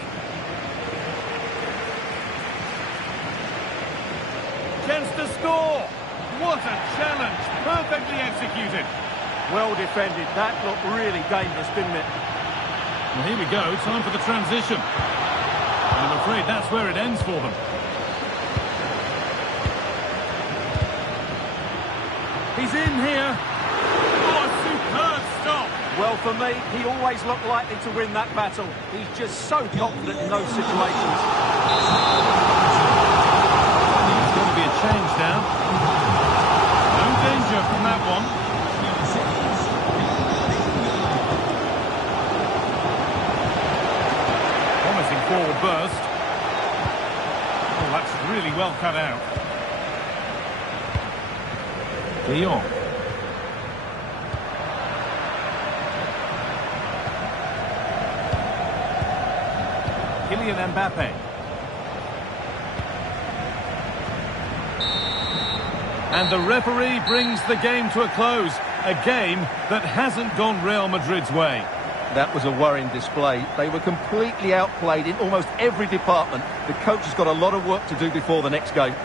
Chance to score. What a challenge. Perfectly executed. Well defended. That looked really dangerous, didn't it? Well, here we go. Time for the transition. And I'm afraid that's where it ends for them. He's in here. Oh, a superb stop. Well, for me, he always looked likely to win that battle. He's just so confident in those situations. There's going to be a change now. No danger from that one. well cut out. De Jong. Kylian Mbappe. And the referee brings the game to a close. A game that hasn't gone Real Madrid's way. That was a worrying display. They were completely outplayed in almost every department. The coach has got a lot of work to do before the next game.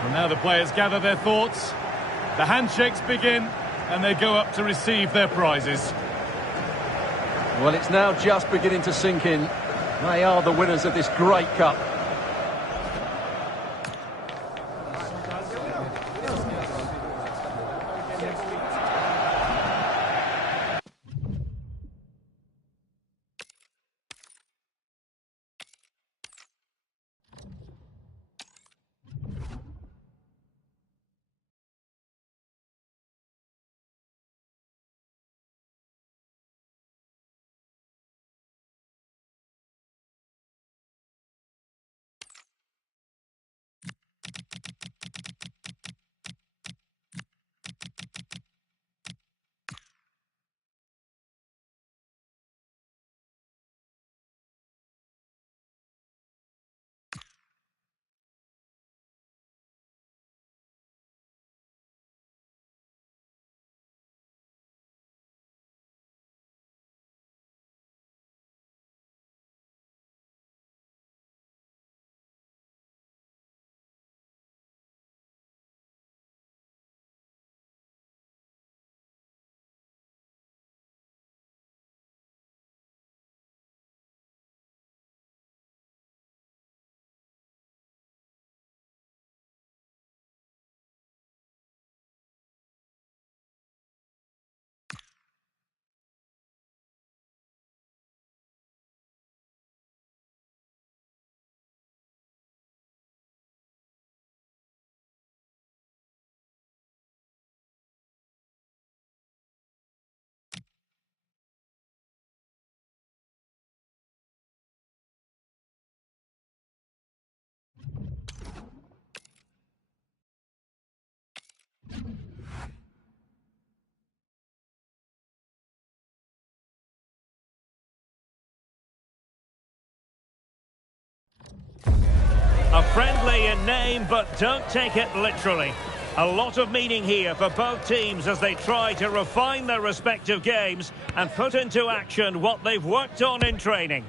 Well, now the players gather their thoughts. The handshakes begin, and they go up to receive their prizes. Well, it's now just beginning to sink in. They are the winners of this great cup. A friendly in name, but don't take it literally. A lot of meaning here for both teams as they try to refine their respective games and put into action what they've worked on in training.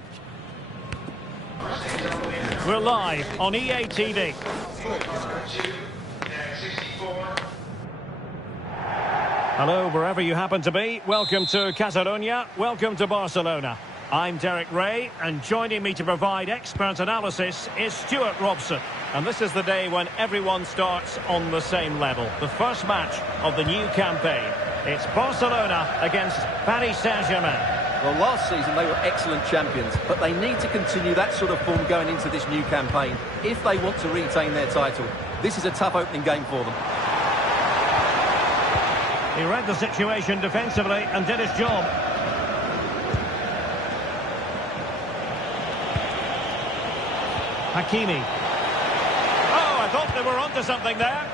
We're live on EA TV. Hello, wherever you happen to be. Welcome to Catalonia. Welcome to Barcelona. I'm Derek Ray, and joining me to provide expert analysis is Stuart Robson. And this is the day when everyone starts on the same level. The first match of the new campaign. It's Barcelona against Paris Saint-Germain. Well, last season they were excellent champions, but they need to continue that sort of form going into this new campaign if they want to retain their title. This is a tough opening game for them. He read the situation defensively and did his job. Hakimi. Oh, I thought they were onto something there.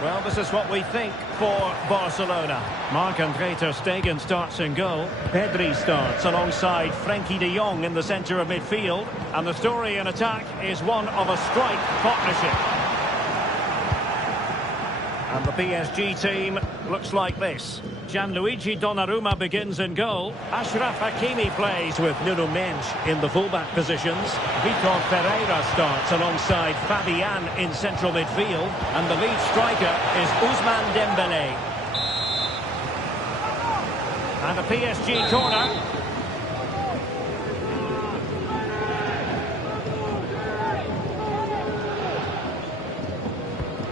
Well, this is what we think for Barcelona. Marc-Andre ter Stegen starts in goal. Pedri starts alongside Frenkie de Jong in the centre of midfield. And the story in attack is one of a strike partnership. And the PSG team looks like this. Gianluigi Donnarumma begins in goal. Achraf Hakimi plays with Nuno Mendes in the fullback positions. Vitor Ferreira starts alongside Fabian in central midfield. And the lead striker is Ousmane Dembélé. And a PSG corner.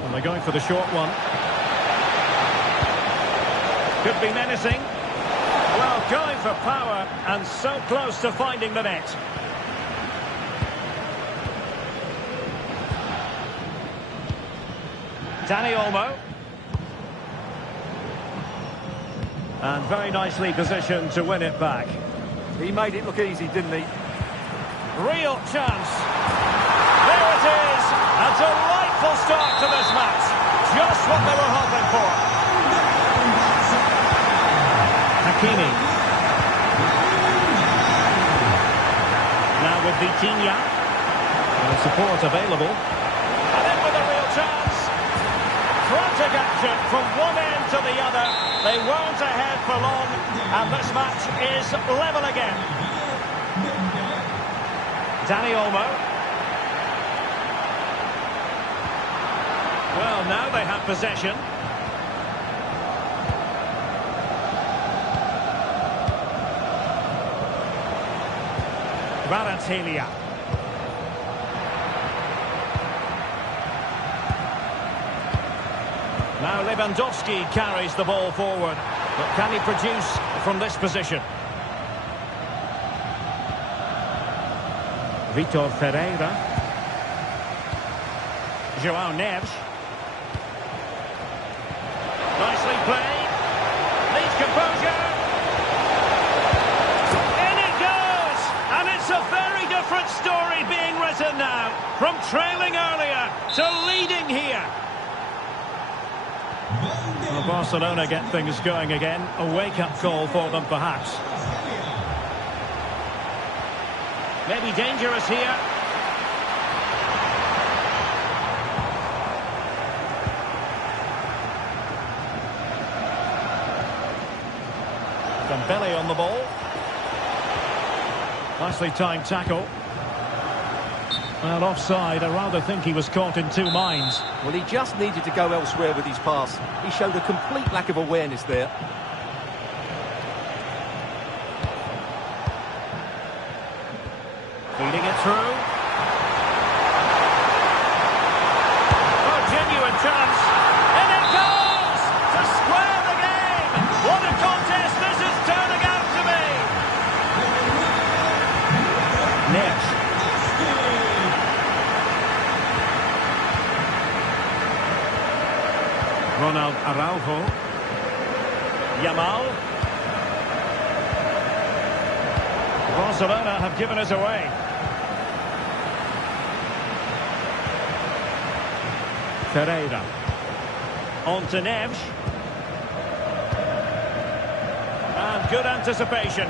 And they're going for the short one. Could be menacing. Well, going for power and so close to finding the net. Danny Olmo. And very nicely positioned to win it back. He made it look easy, didn't he? Real chance. There it is. A delightful start to this match. Just what they were hoping for. Hakimi. Now with Vitinha. And support available. And in with a real chance. Frantic action from one end to the other. They weren't ahead for long. And this match is level again. Danny Olmo. Well, now they have possession. Kvaratskhelia. Now Lewandowski carries the ball forward. But can he produce from this position? Vitor Ferreira. João Neves. Nicely played. Needs composure. In it goes! And it's a very different story being written now. From trailing earlier to leading here. Well, Barcelona get things going again. A wake-up call for them, perhaps. Maybe dangerous here. Dembele on the ball. Nicely timed tackle. Well, offside. I rather think he was caught in two minds. Well, he just needed to go elsewhere with his pass. He showed a complete lack of awareness there. Feeding it through. Oh, genuine chance. And it goes! To square the game! What a contest this is turning out to be! Neves. Ronald Araujo. Yamal. Barcelona have given us away. Ferreira. On to Neves. And good anticipation.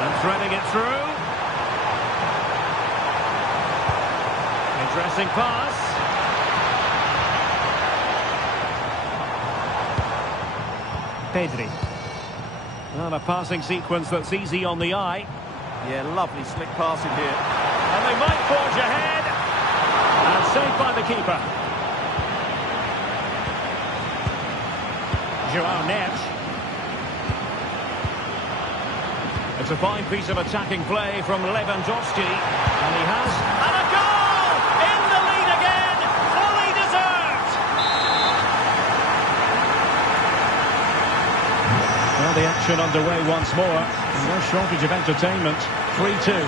And threading it through. Interesting pass. Pedri. And a passing sequence that's easy on the eye. Yeah, lovely slick passing here. And they might forge ahead. And saved by the keeper. João Neves. It's a fine piece of attacking play from Lewandowski. And he has... And a goal! In the lead again! Fully deserved! Well, the action underway once more. No shortage of entertainment. 3-2.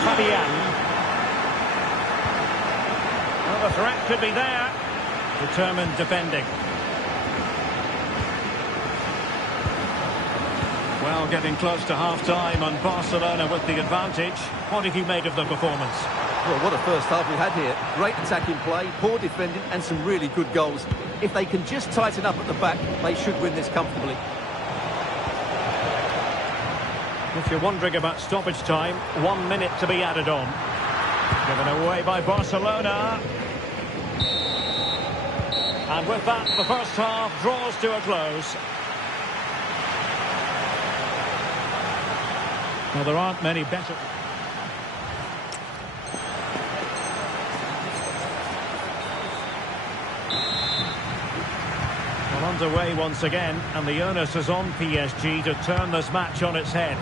Fabian. Well, the threat could be there. Determined defending. Well, getting close to half-time and Barcelona with the advantage. What have you made of the performance? Well, what a first half we had here. Great attacking play, poor defending and some really good goals. If they can just tighten up at the back, they should win this comfortably. If you're wondering about stoppage time, 1 minute to be added on. Given away by Barcelona. And with that, the first half draws to a close. Well, there aren't many better... Well, underway once again, and the onus is on PSG to turn this match on its head.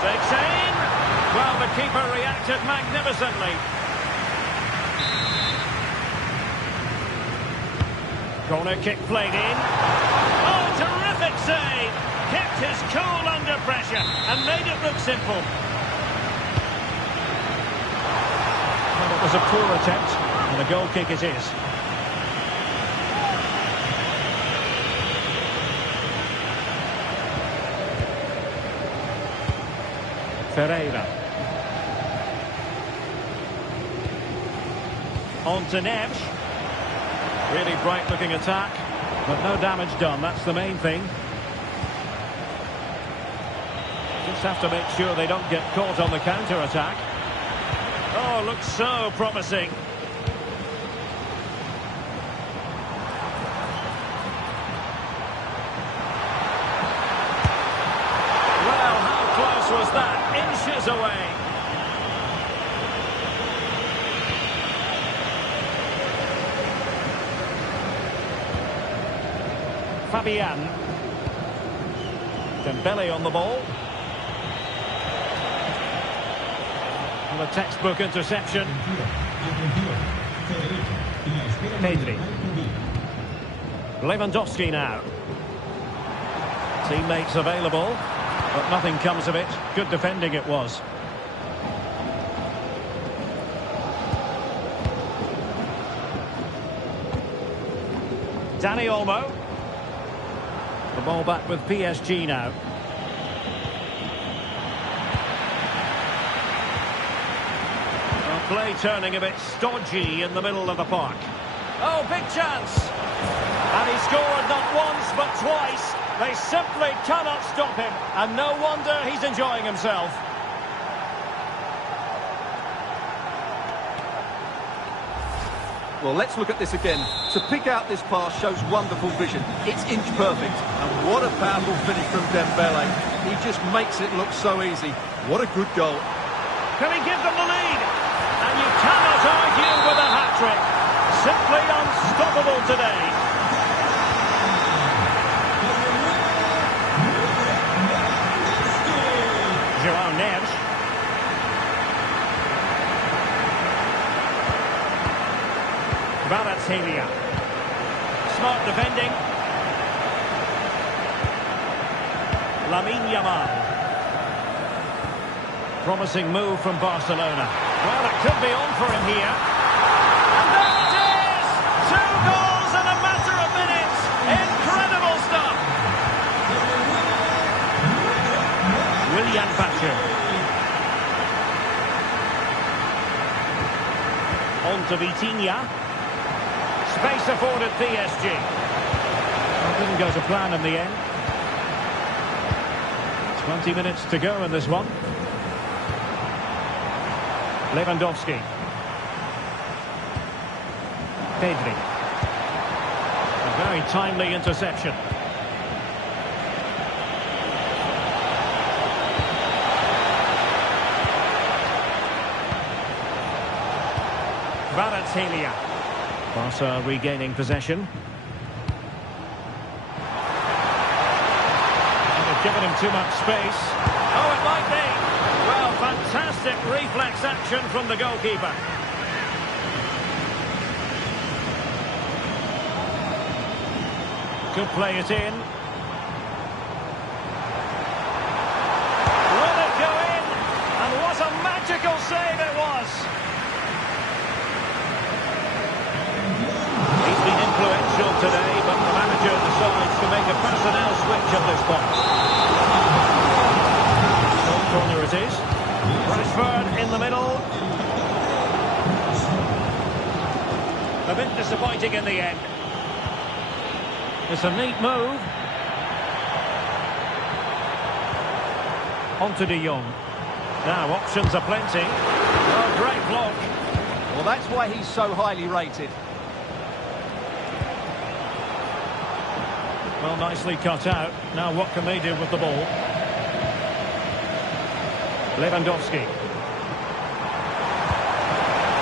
Takes aim. Well, the keeper reacted magnificently. Corner kick played in. Oh, save. Kept his cool under pressure and made it look simple. Well, it was a poor attempt, and a goal kick it is. Ferreira. On to Neves. Really bright-looking attack, but no damage done. That's the main thing. Just have to make sure they don't get caught on the counter-attack. Oh, looks so promising. Well, how close was that? Inches away. Fabian. Dembele on the ball. And a textbook interception. Pedri. Lewandowski now. Teammates available, but nothing comes of it. Good defending it was. Dani Olmo. The ball back with PSG now. Well, play turning a bit stodgy in the middle of the park. Oh, big chance! And he scored not once but twice. They simply cannot stop him. And no wonder he's enjoying himself. Well, let's look at this again. To pick out this pass shows wonderful vision. It's inch perfect. And what a powerful finish from Dembele. He just makes it look so easy. What a good goal. Can he give them the lead? And you cannot argue with a hat-trick. Simply unstoppable today. João Neves. Kvaratskhelia. Smart defending. Lamine Yamal. Promising move from Barcelona. Well, it could be on for him here. And there it is! 2 goals in a matter of minutes. Incredible stuff. Willian Pachu. On to Vitinha. Space afforded PSG. Well, didn't go to plan in the end. 20 minutes to go in this one. Lewandowski. Pedri. A very timely interception. Kvaratskhelia. Barca regaining possession. And they've given him too much space. Oh, it might be. Well, fantastic reflex action from the goalkeeper. Could play it in. Will it go in? And what a magical save it was. He's been influential today, but the manager decides to make a personnel switch at this point. Short corner it is. Rashford in the middle. A bit disappointing in the end. It's a neat move. On to De Jong. Now, options are plenty. Oh, great block. Well, that's why he's so highly rated. Well, nicely cut out. Now, what can they do with the ball? Lewandowski.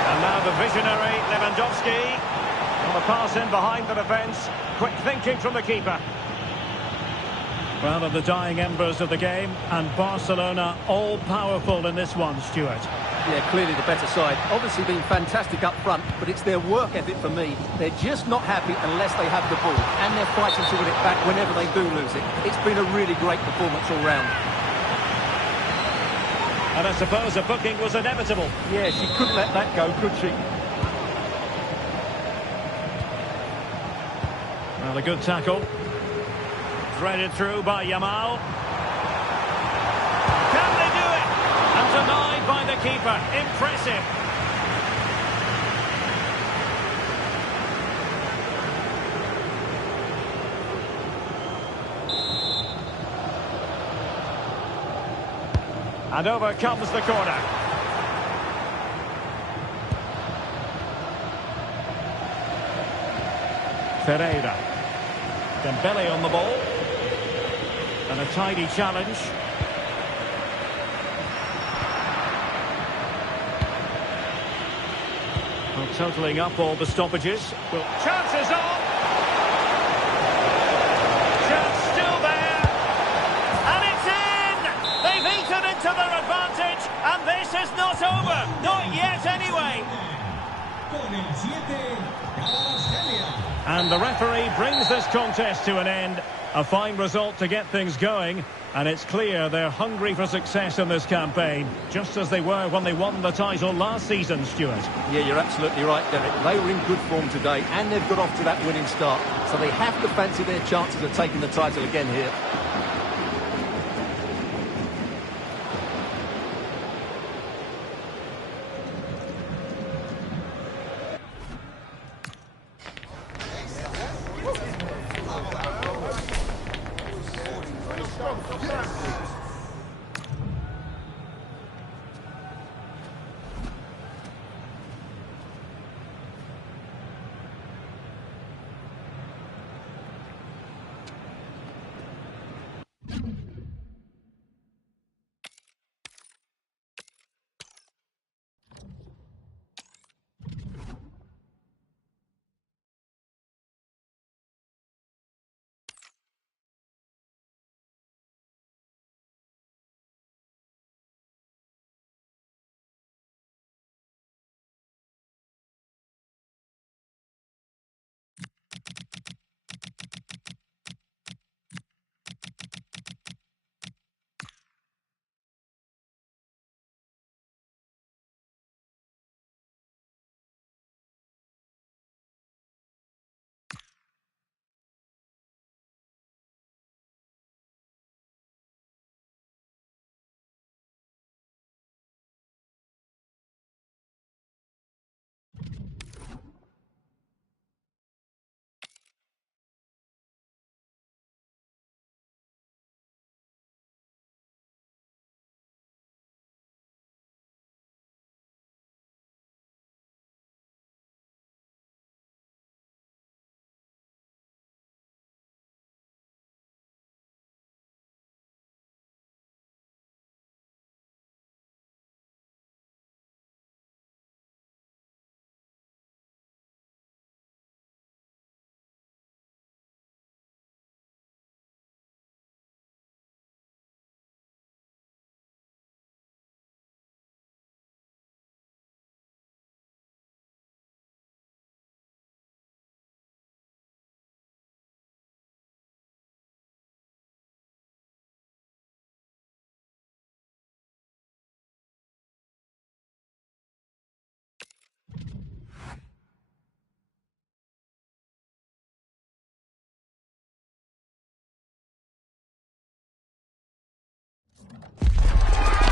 And now the visionary Lewandowski. On the pass in behind the defence. Quick thinking from the keeper. Well, of the dying embers of the game, and Barcelona all-powerful in this one, Stuart. Yeah, clearly the better side. Obviously been fantastic up front, but it's their work ethic for me. They're just not happy unless they have the ball, and they're fighting to win it back whenever they do lose it. It's been a really great performance all round. And I suppose a booking was inevitable. Yeah, she couldn't let that go, could she? Well, a good tackle. Threaded through by Yamal. Can they do it? And denied by the keeper. Impressive. And over comes the corner. Ferreira. Dembele on the ball. And a tidy challenge. Well, totalling up all the stoppages. Well, chances on. Chance still there. And it's in! They've eaten into their advantage. And this is not over. Not yet anyway. And the referee brings this contest to an end. A fine result to get things going, and it's clear they're hungry for success in this campaign, just as they were when they won the title last season, Stuart. Yeah, you're absolutely right, Derek. They were in good form today, and they've got off to that winning start, so they have to fancy their chances of taking the title again here.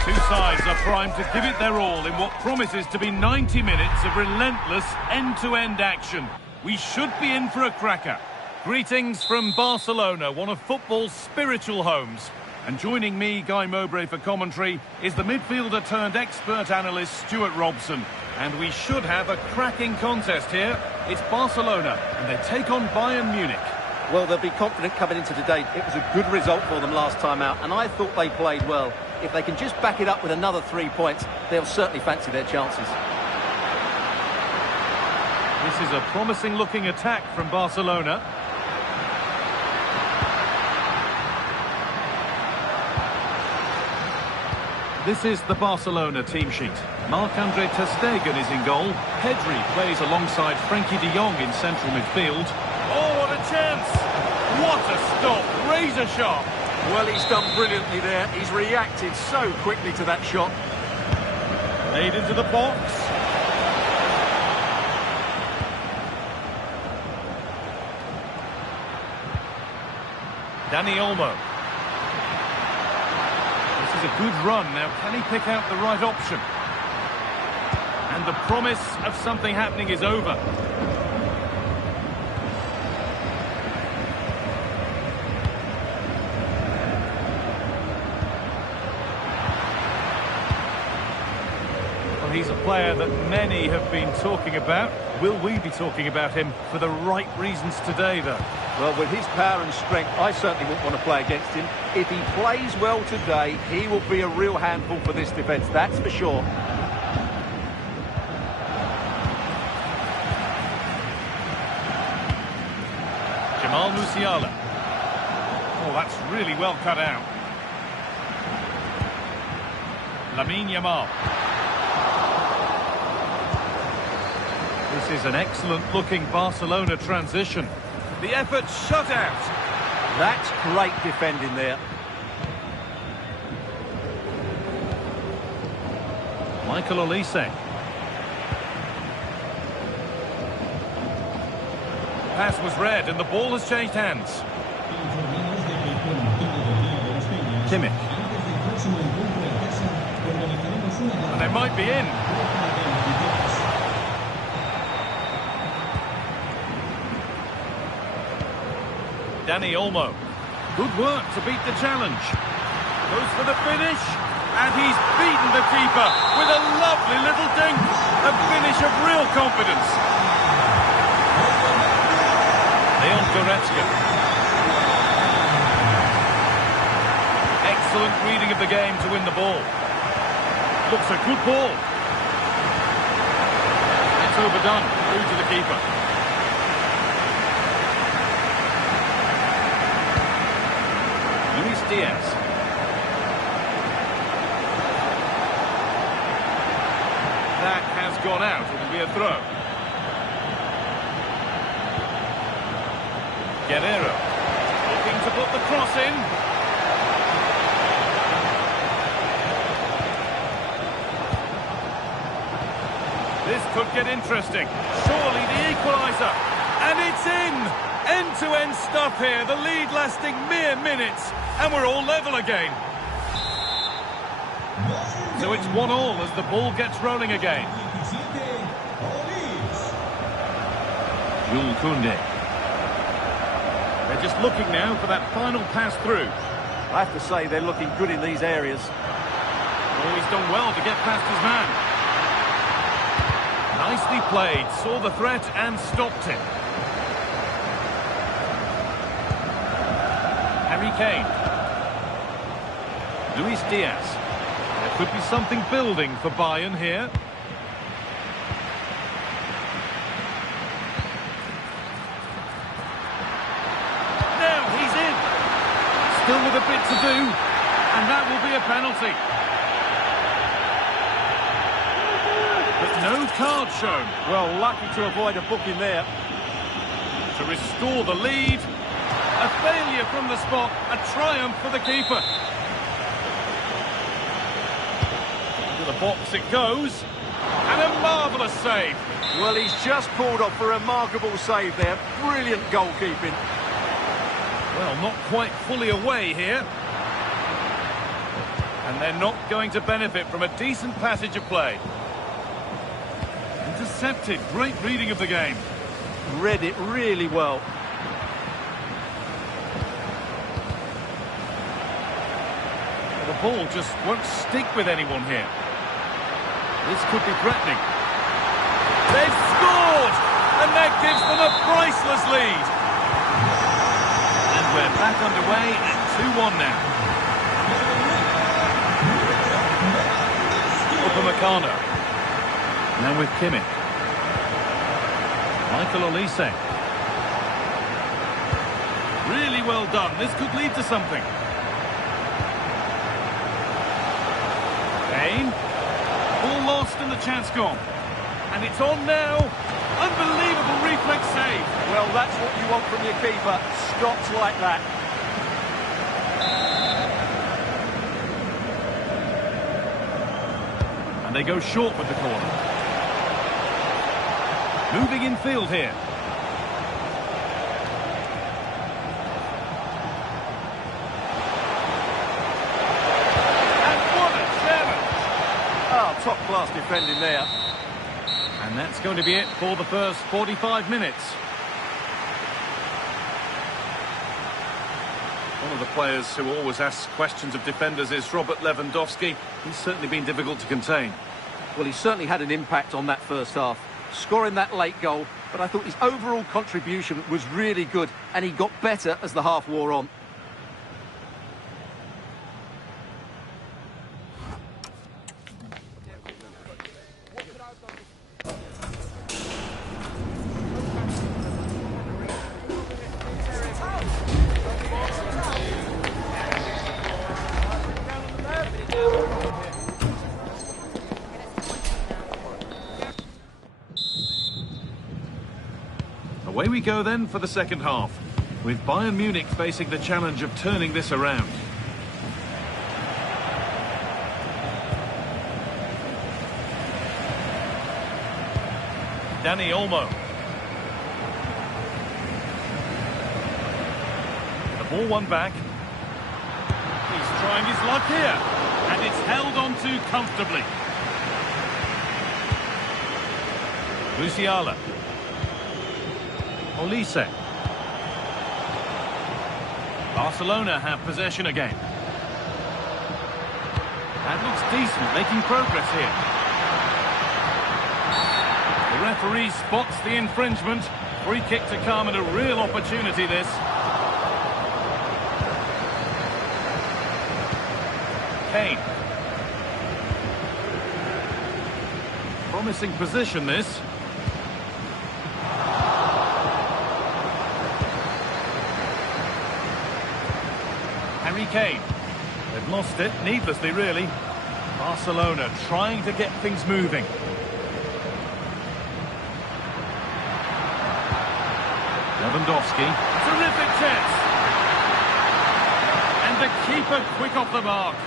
Two sides are primed to give it their all in what promises to be 90 minutes of relentless end-to-end action. We should be in for a cracker. Greetings from Barcelona, one of football's spiritual homes. And joining me, Guy Mowbray, for commentary is the midfielder turned expert analyst Stuart Robson. And we should have a cracking contest here. It's Barcelona, and they take on Bayern Munich. Well, they'll be confident coming into today. It was a good result for them last time out, and I thought they played well. If they can just back it up with another 3 points, they'll certainly fancy their chances. This is a promising-looking attack from Barcelona. This is the Barcelona team sheet. Marc-Andre ter Stegen is in goal. Pedri plays alongside Frankie de Jong in central midfield. Oh, what a chance! What a stop! Razor sharp! Well, he's done brilliantly there. He's reacted so quickly to that shot. Made into the box. Dani Olmo. This is a good run. Now, can he pick out the right option? And the promise of something happening is over. Well, he's a player that many have been talking about. Will we be talking about him for the right reasons today, though? Well, with his power and strength, I certainly wouldn't want to play against him. If he plays well today, he will be a real handful for this defence, that's for sure. Jamal Musiala. Oh, that's really well cut out. Lamine Yamal. This is an excellent-looking Barcelona transition. The effort shut out. That's great defending there. Michael Olise. Pass was read and the ball has changed hands. Kimmich. And they might be in. Dani Olmo. Good work to beat the challenge. Goes for the finish. And he's beaten the keeper with a lovely little dink. A finish of real confidence. Leon Goretzka. Excellent reading of the game to win the ball. Looks a good ball. It's overdone. Through to the keeper. Luis Diaz. That has gone out. It will be a throw. Guerrero. Looking to put the cross in. This could get interesting. Surely the equaliser. And it's in! End-to-end stuff here. The lead lasting mere minutes. And we're all level again. So it's 1-1 as the ball gets rolling again. Jules Koundé. They're just looking now for that final pass through. I have to say they're looking good in these areas. Oh, he's done well to get past his man. Nicely played. Saw the threat and stopped it. Harry Kane. Luis Diaz. There could be something building for Bayern here. Now he's in. Still with a bit to do. And that will be a penalty. But no card shown. Well, lucky to avoid a booking there. To restore the lead. A failure from the spot. A triumph for the keeper. Into the box it goes. And a marvellous save. Well, he's just pulled off a remarkable save there. Brilliant goalkeeping. Well, not quite fully away here. And they're not going to benefit from a decent passage of play. Intercepted. Great reading of the game. Read it really well. The ball just won't stick with anyone here. This could be threatening. They've scored! And that gives them a priceless lead. And we're back underway at 2-1 now. Upamecano. Now with Kimmich. Michael Olise. Really well done. This could lead to something. Kane. Ball lost and the chance gone. And it's on now. Unbelievable reflex save. Well, that's what you want from your keeper. Stops like that. And they go short with the corner. Moving in field here. And what a challenge! Oh, top-class defending there. And that's going to be it for the first 45 minutes. One of the players who always asks questions of defenders is Robert Lewandowski. He's certainly been difficult to contain. Well, he certainly had an impact on that first half, scoring that late goal, but I thought his overall contribution was really good, and he got better as the half wore on. Away we go then for the second half, with Bayern Munich facing the challenge of turning this around. Dani Olmo. The ball won back. He's trying his luck here, and it's held on to comfortably. Musiala. Olise. Barcelona have possession again. That looks decent, making progress here. The referee spots the infringement. Free kick to come, and a real opportunity this. Kane. Promising position this. Harry Kane. They've lost it, needlessly really. Barcelona trying to get things moving. Lewandowski. Terrific chance. And the keeper quick off the mark.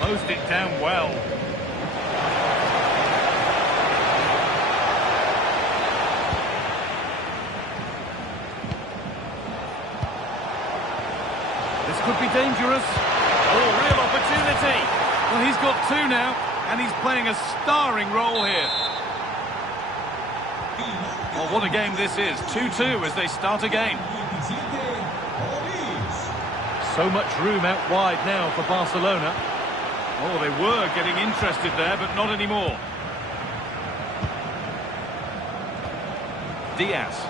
Closed it down well. Could be dangerous. Oh, real opportunity. Well, he's got two now, and he's playing a starring role here. Well, what a game this is. 2-2 as they start again. So much room out wide now for Barcelona. Oh, they were getting interested there, but not anymore. Diaz.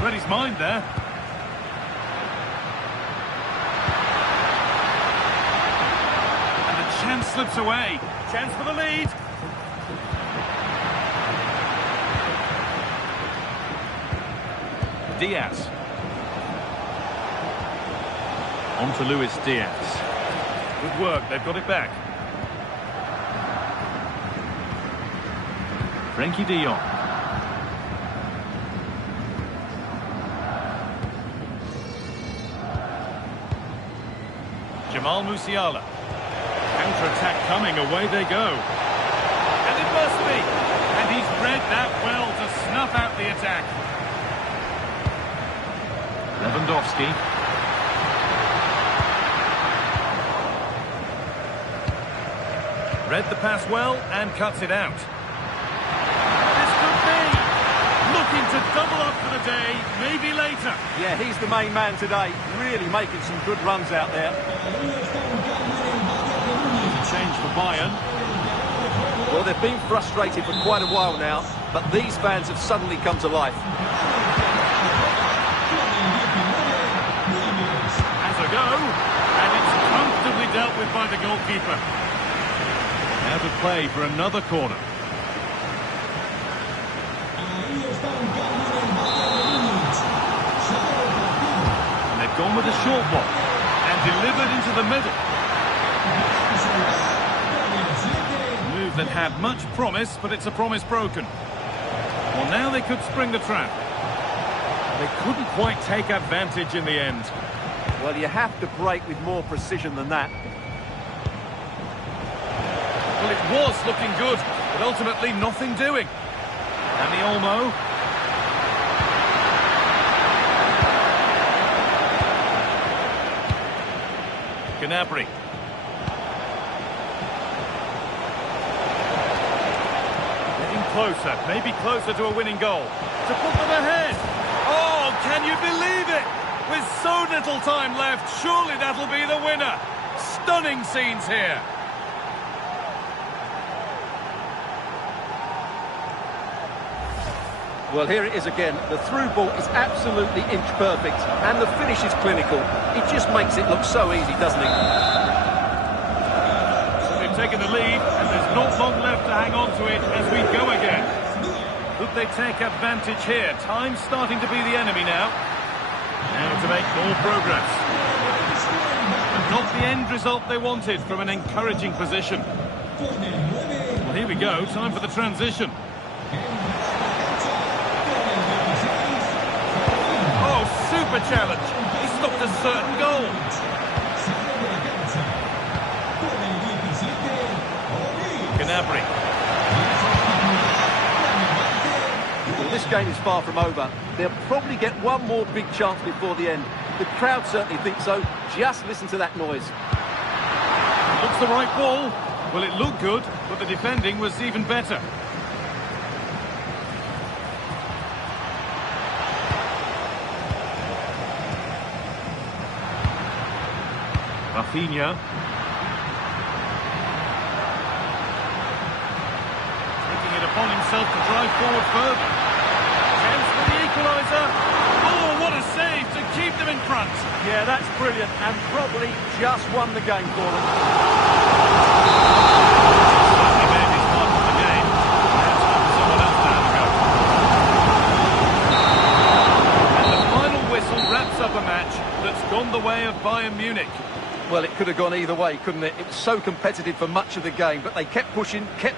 Read his mind there. And the chance slips away. Chance for the lead. Diaz. On to Luis Diaz. Good work, they've got it back. Frenkie de Jong. Jamal Musiala. Counter-attack coming, away they go. And it must be. And he's read that well to snuff out the attack. Lewandowski. Read the pass well and cuts it out. This could be. Looking to double up for the day, maybe later. Yeah, he's the main man today, really making some good runs out there. Change for Bayern. Well, they've been frustrated for quite a while now, but these fans have suddenly come to life. Has a go, and it's comfortably dealt with by the goalkeeper. Now to play for another corner. And they've gone with a short one and delivered into the middle. Move that had much promise, but it's a promise broken. Well, now they could spring the trap. They couldn't quite take advantage in the end. Well, you have to break with more precision than that. Well, it was looking good, but ultimately nothing doing. And the Olmo. Gnabry. Getting closer, maybe closer to a winning goal. To put them ahead. Oh, can you believe it? With so little time left, surely that'll be the winner. Stunning scenes here. Well, here it is again. The through ball is absolutely inch perfect, and the finish is clinical. It just makes it look so easy, doesn't it? So they've taken the lead, and there's not long left to hang on to it as we go again. Could they take advantage here? Time's starting to be the enemy now. Now to make more progress. But not the end result they wanted from an encouraging position. Well, here we go. Time for the transition. Super challenge. He stopped a certain goal. Gnabry. Well, this game is far from over. They'll probably get one more big chance before the end. The crowd certainly think so. Just listen to that noise. Looks the right ball. Well, it looked good, but the defending was even better. Rafinha. Taking it upon himself to drive forward further. Chance for the equaliser. Oh, what a save to keep them in front. Yeah, that's brilliant, and probably just won the game for them. Certainly made his mark on the game. Now time for someone else to have a go. And the final whistle wraps up a match that's gone the way of Bayern Munich. Well, it could have gone either way, couldn't it? It was so competitive for much of the game, but they kept pushing, kept...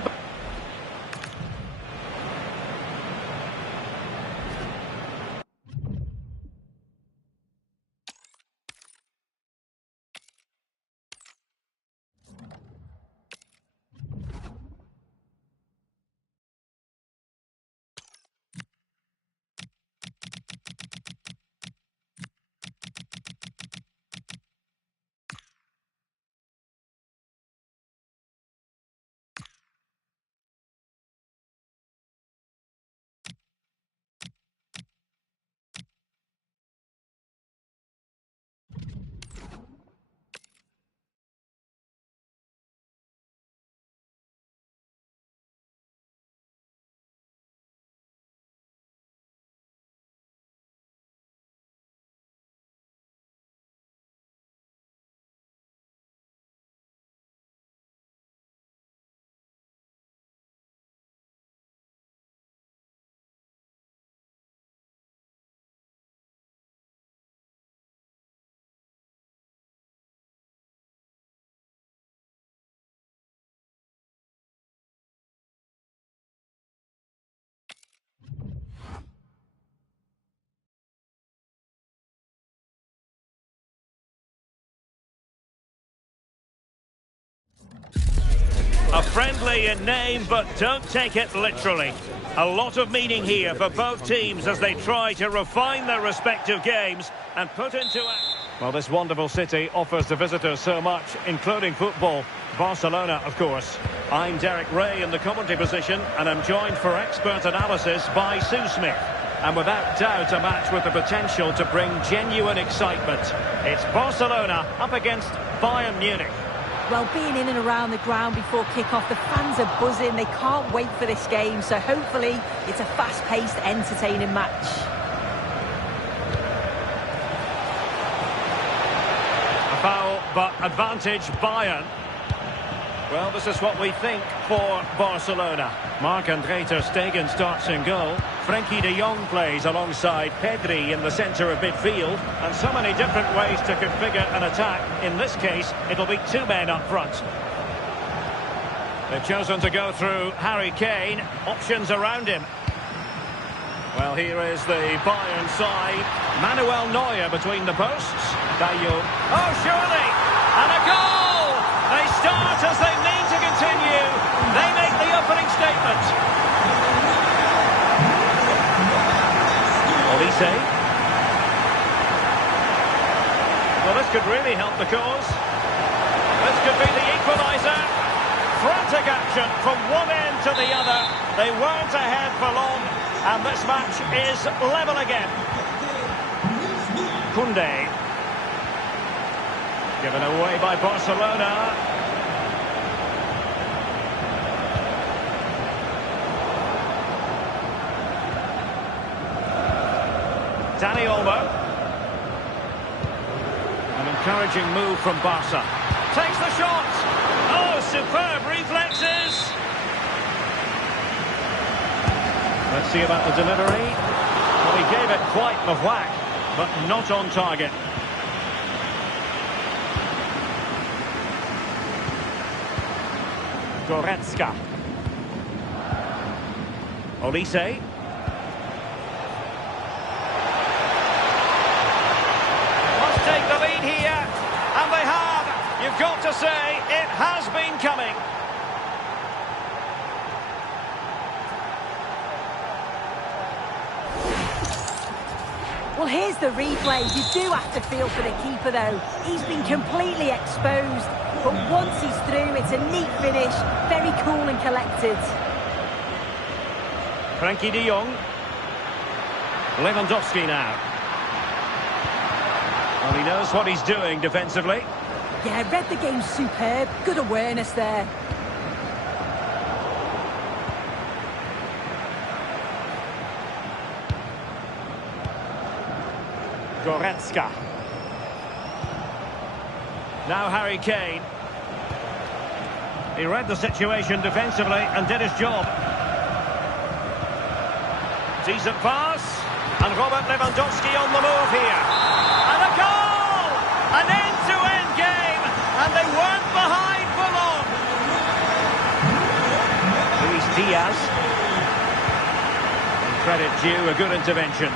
A friendly in name, but don't take it literally. A lot of meaning here for both teams as they try to refine their respective games and put into action. Well, this wonderful city offers the visitors so much, including football. Barcelona, of course. I'm Derek Ray in the commentary position, and I'm joined for expert analysis by Sue Smith. And without doubt, a match with the potential to bring genuine excitement. It's Barcelona up against Bayern Munich. Well, being in and around the ground before kick-off, the fans are buzzing. They can't wait for this game, so hopefully it's a fast-paced, entertaining match. A foul, but advantage Bayern. Well, this is what we think for Barcelona. Marc-André ter Stegen starts in goal. Frankie de Jong plays alongside Pedri in the centre of midfield, and so many different ways to configure an attack. In this case, it'll be two men up front. They've chosen to go through Harry Kane. Options around him. Well, here is the Bayern side. Manuel Neuer between the posts. Dayo. Oh, surely! And a goal! They start as they mean to continue. They make the opening statement. Olise. Well, this could really help the cause. This could be the equaliser. Frantic action from one end to the other. They weren't ahead for long, and this match is level again. Koundé. Given away by Barcelona. Dani Olmo. An encouraging move from Barca. Takes the shot. Oh, superb reflexes. Let's see about the delivery. Well, he gave it quite a whack, but not on target. Goretzka. Olise. Must take the lead here, and they have. You've got to say, it has been coming. Well, here's the replay. You do have to feel for the keeper, though. He's been completely exposed. But once he's through, it's a neat finish. Very cool and collected. Frankie de Jong. Lewandowski now. Well, he knows what he's doing defensively. Yeah, read the game superb. Good awareness there. Goretzka. Now Harry Kane. He read the situation defensively and did his job. Decent pass. And Robert Lewandowski on the move here. And a goal! An end-to-end game. And they weren't behind for long. Luis Diaz. And credit due, a good intervention.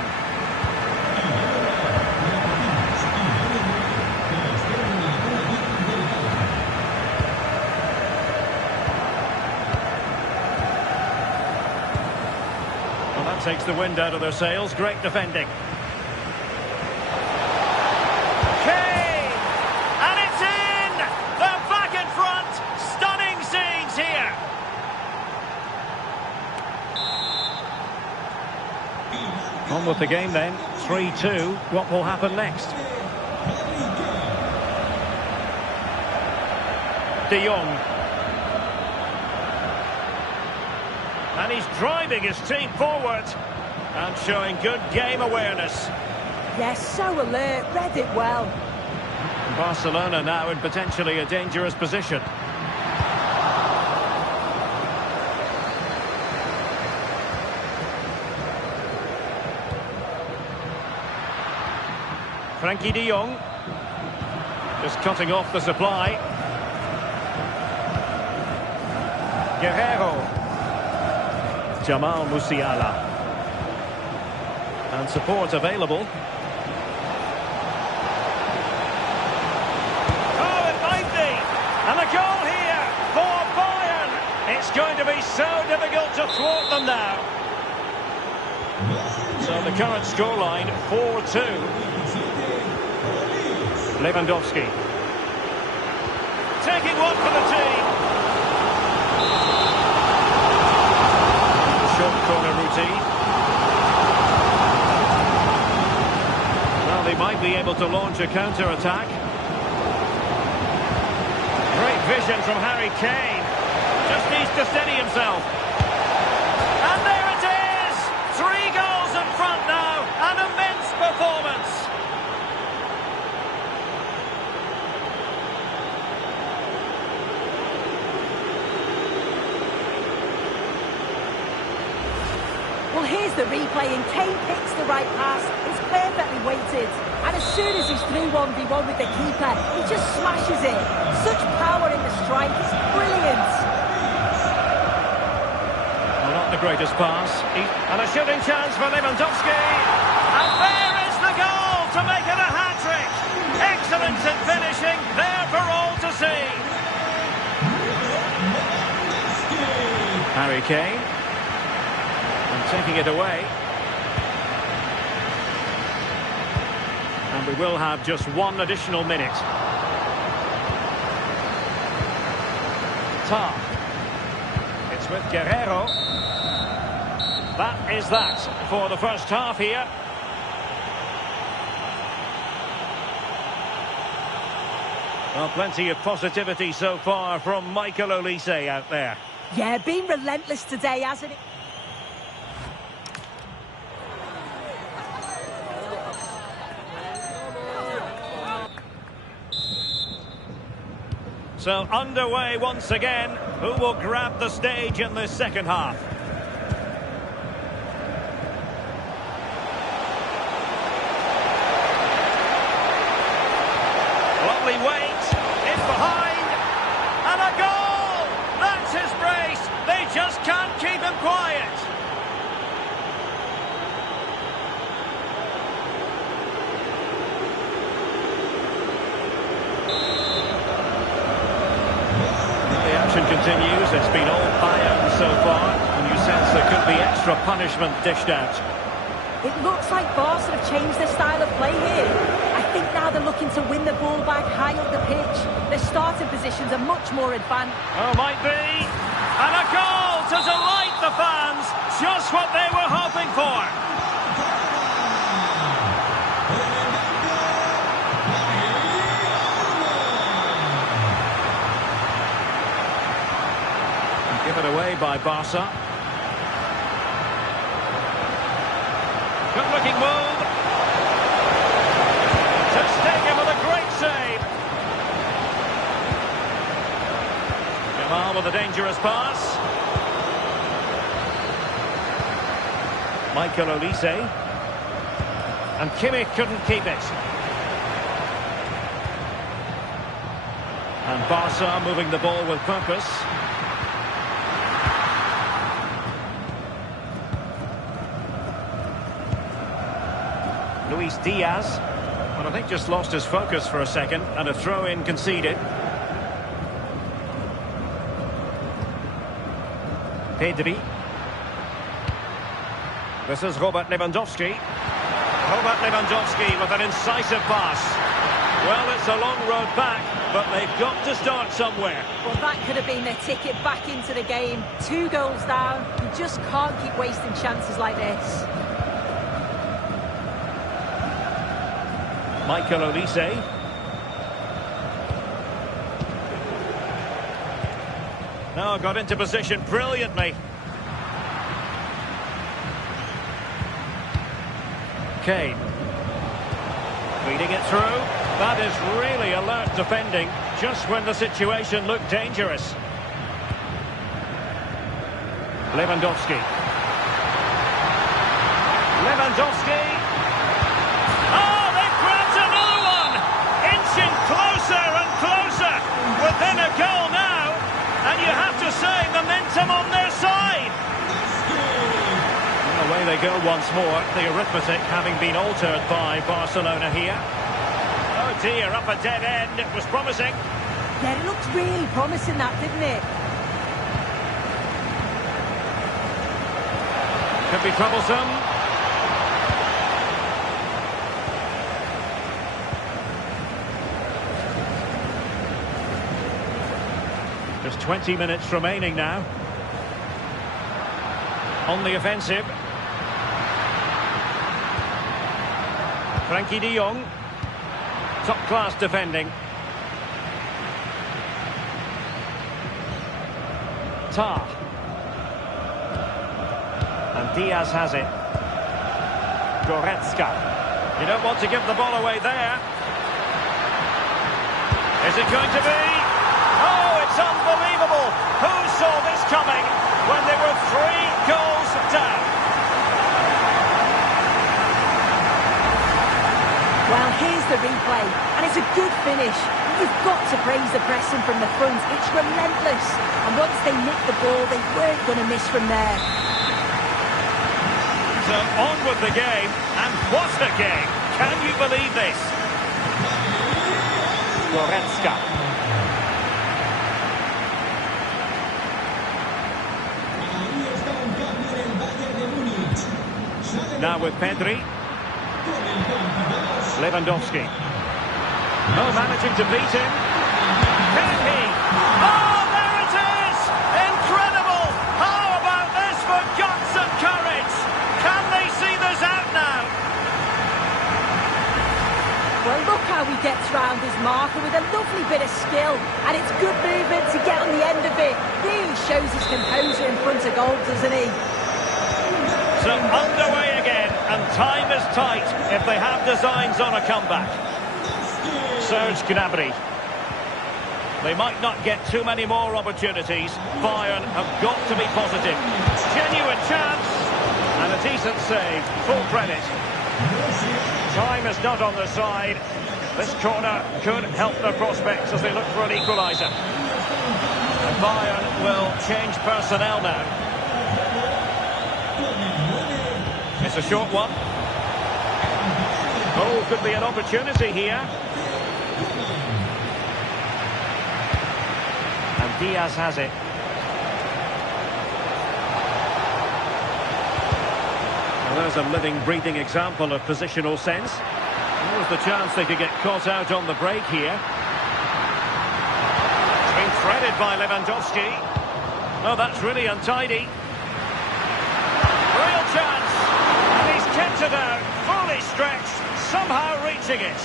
Takes the wind out of their sails. Great defending. Kane! And it's in! They're back in front! Stunning scenes here! On with the game then. 3-2. What will happen next? De Jong. And he's driving his team forward and showing good game awareness. Yes, so alert, read it well. Barcelona now in potentially a dangerous position. Frankie de Jong just cutting off the supply. Guerrero. Jamal Musiala. And support available. Oh, it might be! And a goal here for Bayern! It's going to be so difficult to thwart them now. So the current scoreline, 4-2. Lewandowski. Taking one for the team. Short corner routine. Well, they might be able to launch a counter-attack. Great vision from Harry Kane. Just needs to steady himself. And there it is! 3 goals in front now. An immense performance. Well, Well, here's the replay, and Kane picks the right pass. It's perfectly weighted. And as soon as he's through 1v1 with the keeper, he just smashes it. Such power in the strike. It's brilliant. Well, not the greatest pass. And a shooting chance for Lewandowski. And there is the goal to make it a hat-trick. Excellence in finishing, there for all to see. Harry Kane. And taking it away. And we will have just one additional minute. Tar. It's with Guerrero. That is that for the first half here. Well, plenty of positivity so far from Michael Olise out there. Yeah, been relentless today, hasn't it? So underway once again. Who will grab the stage in this second half? Lovely weight, in behind, and a goal! That's his brace. They just can't keep him quiet. Continues. It's been all Bayern so far, and you sense there could be extra punishment dished out. It looks like Barca have changed their style of play here. I think now they're looking to win the ball back high up the pitch. Their starting positions are much more advanced. Oh, might be. And a goal to delight the fans. Just what they were hoping for. Given away by Barca. Good looking move. Ter Stegen with a great save. Jamal with a dangerous pass. Michael Olise. And Kimmich couldn't keep it. And Barca moving the ball with purpose. Luis Diaz, but I think just lost his focus for a second, and a throw-in conceded. Pedri. This is Robert Lewandowski. Robert Lewandowski with an incisive pass. Well, it's a long road back, but they've got to start somewhere. Well, that could have been their ticket back into the game. 2 goals down. You just can't keep wasting chances like this. Michael Olise. Now got into position brilliantly. Kane. Feeding it through. That is really alert defending, just when the situation looked dangerous. Lewandowski. Lewandowski. Closer and closer, within a goal now, and you have to say momentum on their side. And away they go once more, the arithmetic having been altered by Barcelona here. Oh dear, up a dead end, it was promising. Yeah, it looked really promising that, didn't it? Could be troublesome. Just 20 minutes remaining now. On the offensive. Frankie de Jong. Top-class defending. Tar. And Diaz has it. Goretzka. You don't want to give the ball away there. Is it going to be? Oh, it's unbelievable. Who saw this coming when they were 3 goals down? here's the replay, and it's a good finish. You've got to praise the pressing from the front. It's relentless. And once they nicked the ball, they weren't going to miss from there. So on with the game, and what a game! Can you believe this? Goretzka. Now with Pedri. Lewandowski. Oh, managing to beat him. Can he? Oh, there it is! Incredible! How about this for guts and courage? Can they see this out now? Well, look how he gets round his marker with a lovely bit of skill. And it's good movement to get on the end of it. Really shows his composure in front of goal, doesn't he? So underway again, and time is tight if they have designs on a comeback. Serge Gnabry. They might not get too many more opportunities. Bayern have got to be positive. Genuine chance, and a decent save. Full credit. Time is not on their side. This corner could help their prospects as they look for an equaliser. And Bayern will change personnel now. It's a short one. Oh, could be an opportunity here. And Diaz has it. Well, there's a living, breathing example of positional sense. There's the chance they could get caught out on the break here. It's been threaded by Lewandowski. Oh, that's really untidy. Real chance. Kept it out, fully stretched, somehow reaching it.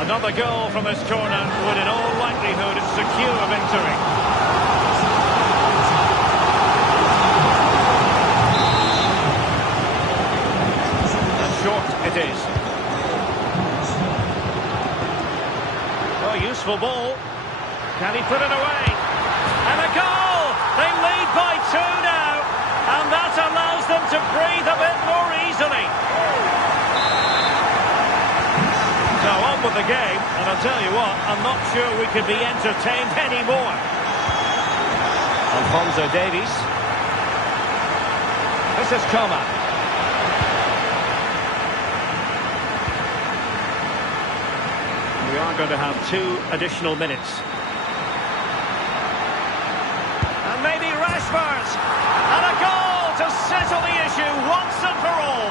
Another goal from this corner would in all likelihood secure victory. And short it is. Oh, useful ball. Can he put it away? And a goal! They lead by 2 now. And that allows them to breathe a bit more easily. So on with the game, and I'll tell you what, I'm not sure we could be entertained anymore. Alphonso Davies. This is Coman. We are going to have 2 additional minutes. And maybe Rashford. And a goal to settle the issue once and for all.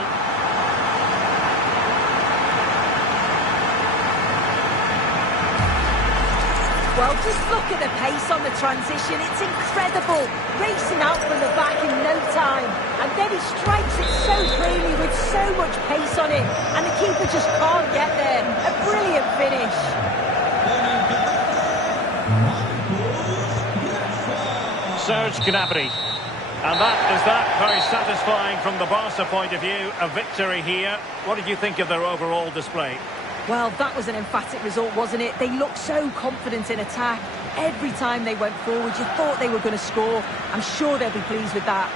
Well, just look at the pace on the transition. It's incredible. Racing out from the back in no time. And then he strikes it so cleanly with so much pace on it. And the keeper just can't get there. A brilliant finish. Serge Gnabry. And that is that. Very satisfying from the Barca point of view. A victory here. What did you think of their overall display? Well, that was an emphatic result, wasn't it? They looked so confident in attack. Every time they went forward, you thought they were going to score. I'm sure they'll be pleased with that.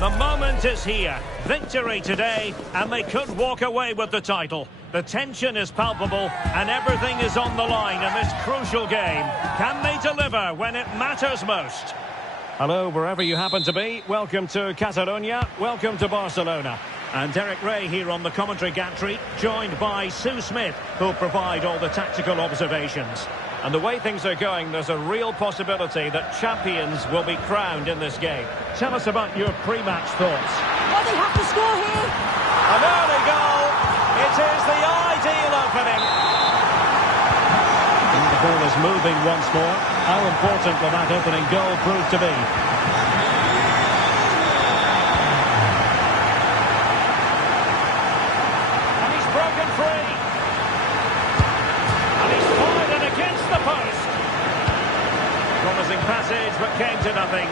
The moment is here. Victory today, and they could walk away with the title. The tension is palpable, and everything is on the line in this crucial game. Can they deliver when it matters most? Hello, wherever you happen to be. Welcome to Catalonia. Welcome to Barcelona. And Derek Ray here on the commentary gantry, joined by Sue Smith, who'll provide all the tactical observations. And the way things are going, there's a real possibility that champions will be crowned in this game. Tell us about your pre-match thoughts. Well, they have to score here. An early goal. It is the ideal opening. And the ball is moving once more. How important will that opening goal prove to be? And he's broken free. And he's fired it against the post. Promising passage, but came to nothing.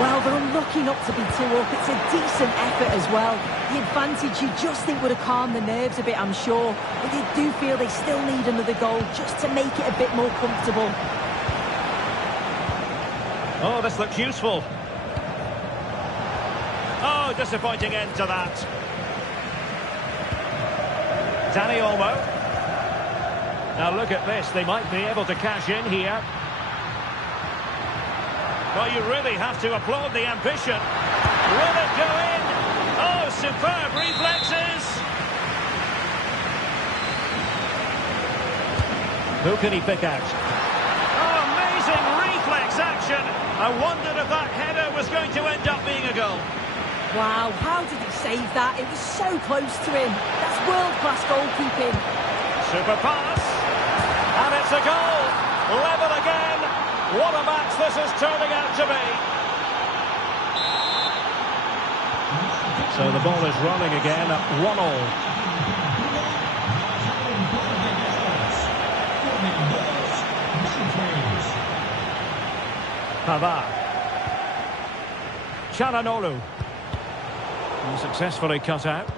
Well, they're unlucky not to be 2 up. It's a decent effort as well. The advantage you just think would have calmed the nerves a bit, I'm sure. But you do feel they still need another goal just to make it a bit more comfortable. Oh, this looks useful. Oh, disappointing end to that. Danny Olmo. Now look at this. They might be able to cash in here. Well, you really have to applaud the ambition. Will it go in? Oh, superb reflexes. Who can he pick out? Oh, amazing reflex action. I wondered if that header was going to end up being a goal. Wow, how did he save that? It was so close to him. That's world-class goalkeeping. Super pass. And it's a goal. Level again. What a match this is turning out to be. So the ball is rolling again at 1-1. Pavard. Çalhanoğlu. Successfully cut out.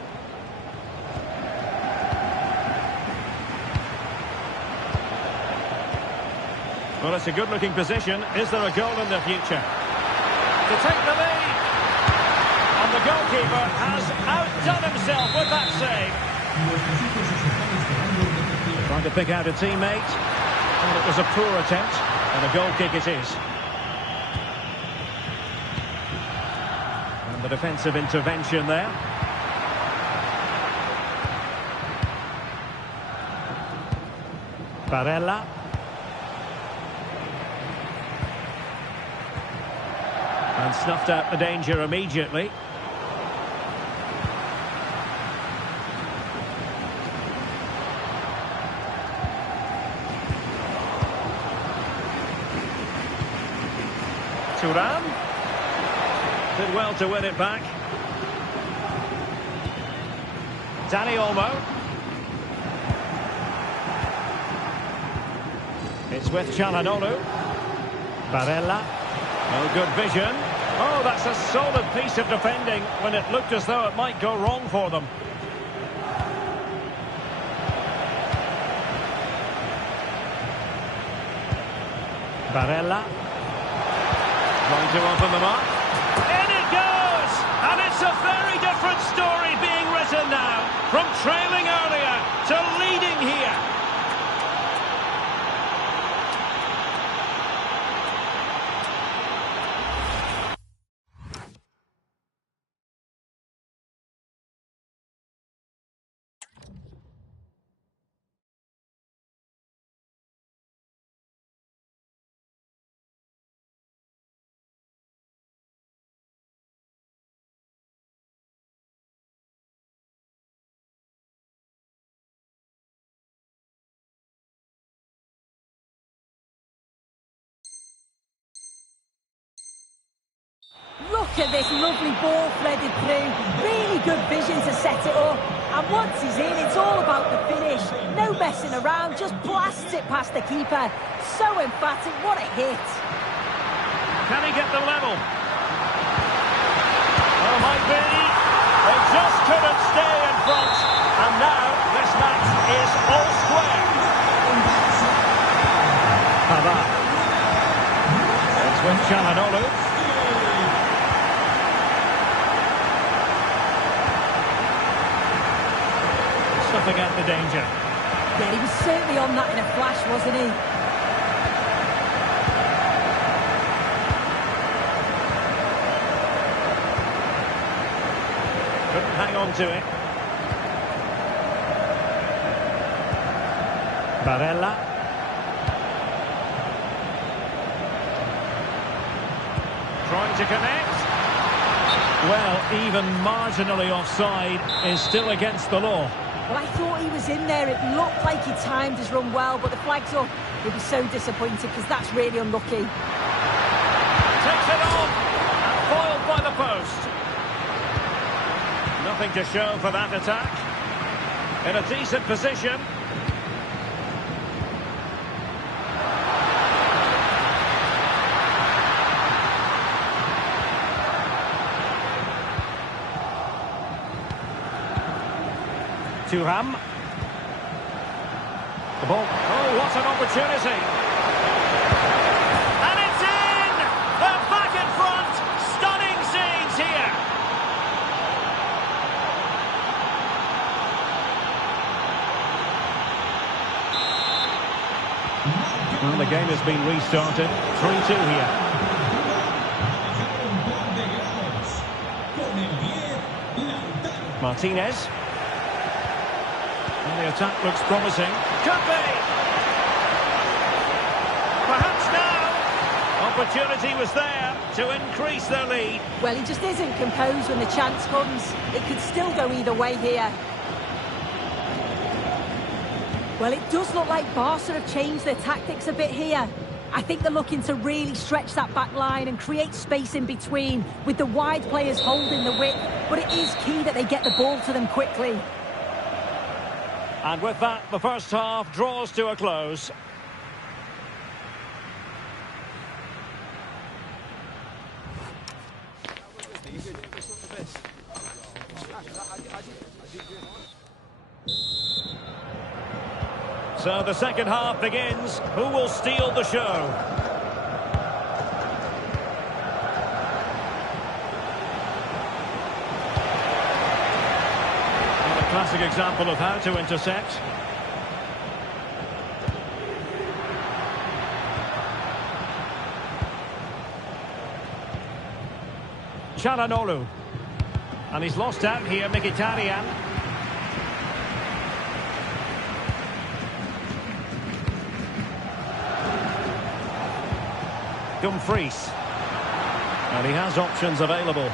Well, it's a good-looking position. Is there a goal in the future? To take the lead. And the goalkeeper has outdone himself with that save. Trying to pick out a teammate. And it was a poor attempt. And a goal kick it is. And the defensive intervention there. Barella. And snuffed out the danger immediately. Thuram. Did well to win it back. Danny Olmo. It's with Çalhanoğlu. Barella. No good vision. Oh, that's a solid piece of defending when it looked as though it might go wrong for them. Barella. Trying to open them up. In it goes! And it's a very different story being written now. From trailing earlier to leading here. Look at this lovely ball threaded through. Really good vision to set it up. And once he's in, it's all about the finish. No messing around, just blasts it past the keeper. So emphatic, what a hit. Can he get the level? Oh, might be. They just couldn't stay in front. And now this match is all square. Pavard. It's with Çalhanoğlu. the danger. Yeah, he was certainly on that in a flash, wasn't he? Couldn't hang on to it. Barella. Trying to connect. Well, even marginally offside is still against the law. Well, I thought he was in there. It looked like he timed his run well, but the flag's up. He'll be so disappointed because that's really unlucky. Takes it on and foiled by the post. Nothing to show for that attack. In a decent position. Thuram. The ball. Oh, what an opportunity. And it's in! They're back in front. Stunning scenes here. Well, the game has been restarted. 3-2 here. Martinez. And the attack looks promising. Could be! Perhaps now. Opportunity was there to increase their lead. Well, he just isn't composed when the chance comes. It could still go either way here. Well, it does look like Barca have changed their tactics a bit here. I think they're looking to really stretch that back line and create space in between with the wide players holding the width. But it is key that they get the ball to them quickly. And with that, the first half draws to a close. So the second half begins. Who will steal the show? Classic example of how to intercept. Çalhanoğlu. And he's lost out here, Mkhitaryan. Dumfries. And he has options available.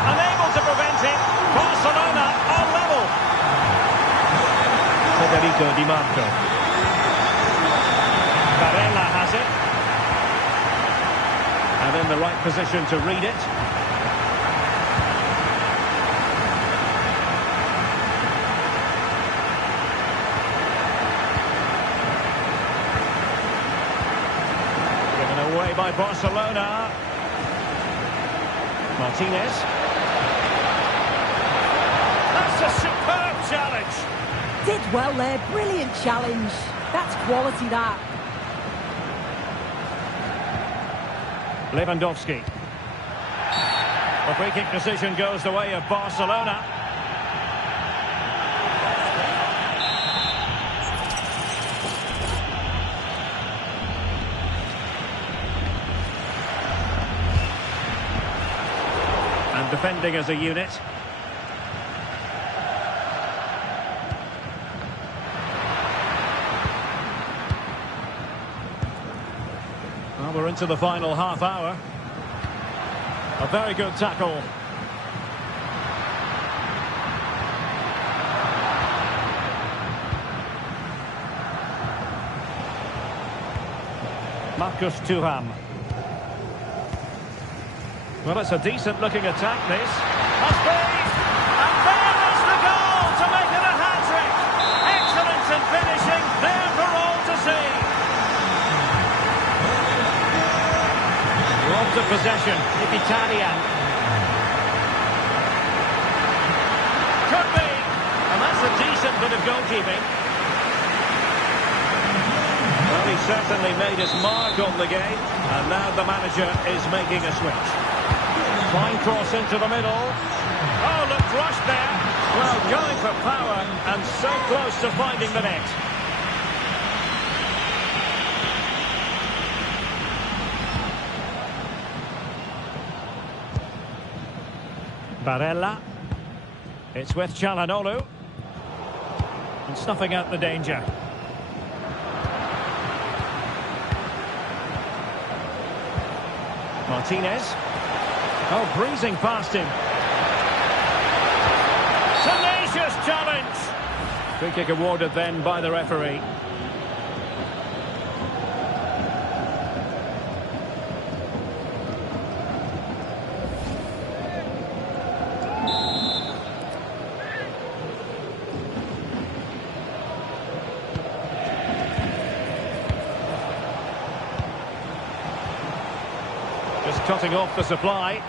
Unable to prevent it. Barcelona on level. Federico Di Marco. Barella has it. And in the right position to read it. Given away by Barcelona. Martinez. That's a superb challenge. Did well there. Brilliant challenge. That's quality, that. Lewandowski. The free kick decision goes the way of Barcelona. And defending as a unit. Well, we're into the final half hour. A very good tackle. Marcus Thuram. Well, it's a decent-looking attack, this. Must be! And there is the goal to make it a hat-trick! Excellence in finishing, there for all to see. Lots of possession, Mkhitaryan. Could be! And that's a decent bit of goalkeeping. Well, he certainly made his mark on the game, and now the manager is making a switch. Fine cross into the middle. Oh, looked rushed there. Well, going for power and so close to finding the net. Barella. It's with Çalhanoğlu. And snuffing out the danger. Martinez. Oh, breezing past him. Tenacious challenge. Free kick awarded then by the referee. Just cutting off the supply.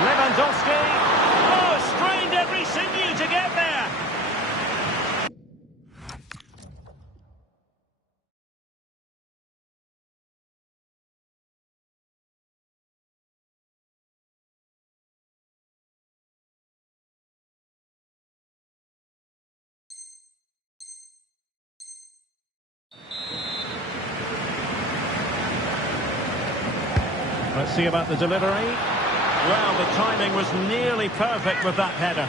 Lewandowski. Oh, strained every sinew to get there. Let's see about the delivery. Well, the timing was nearly perfect with that header.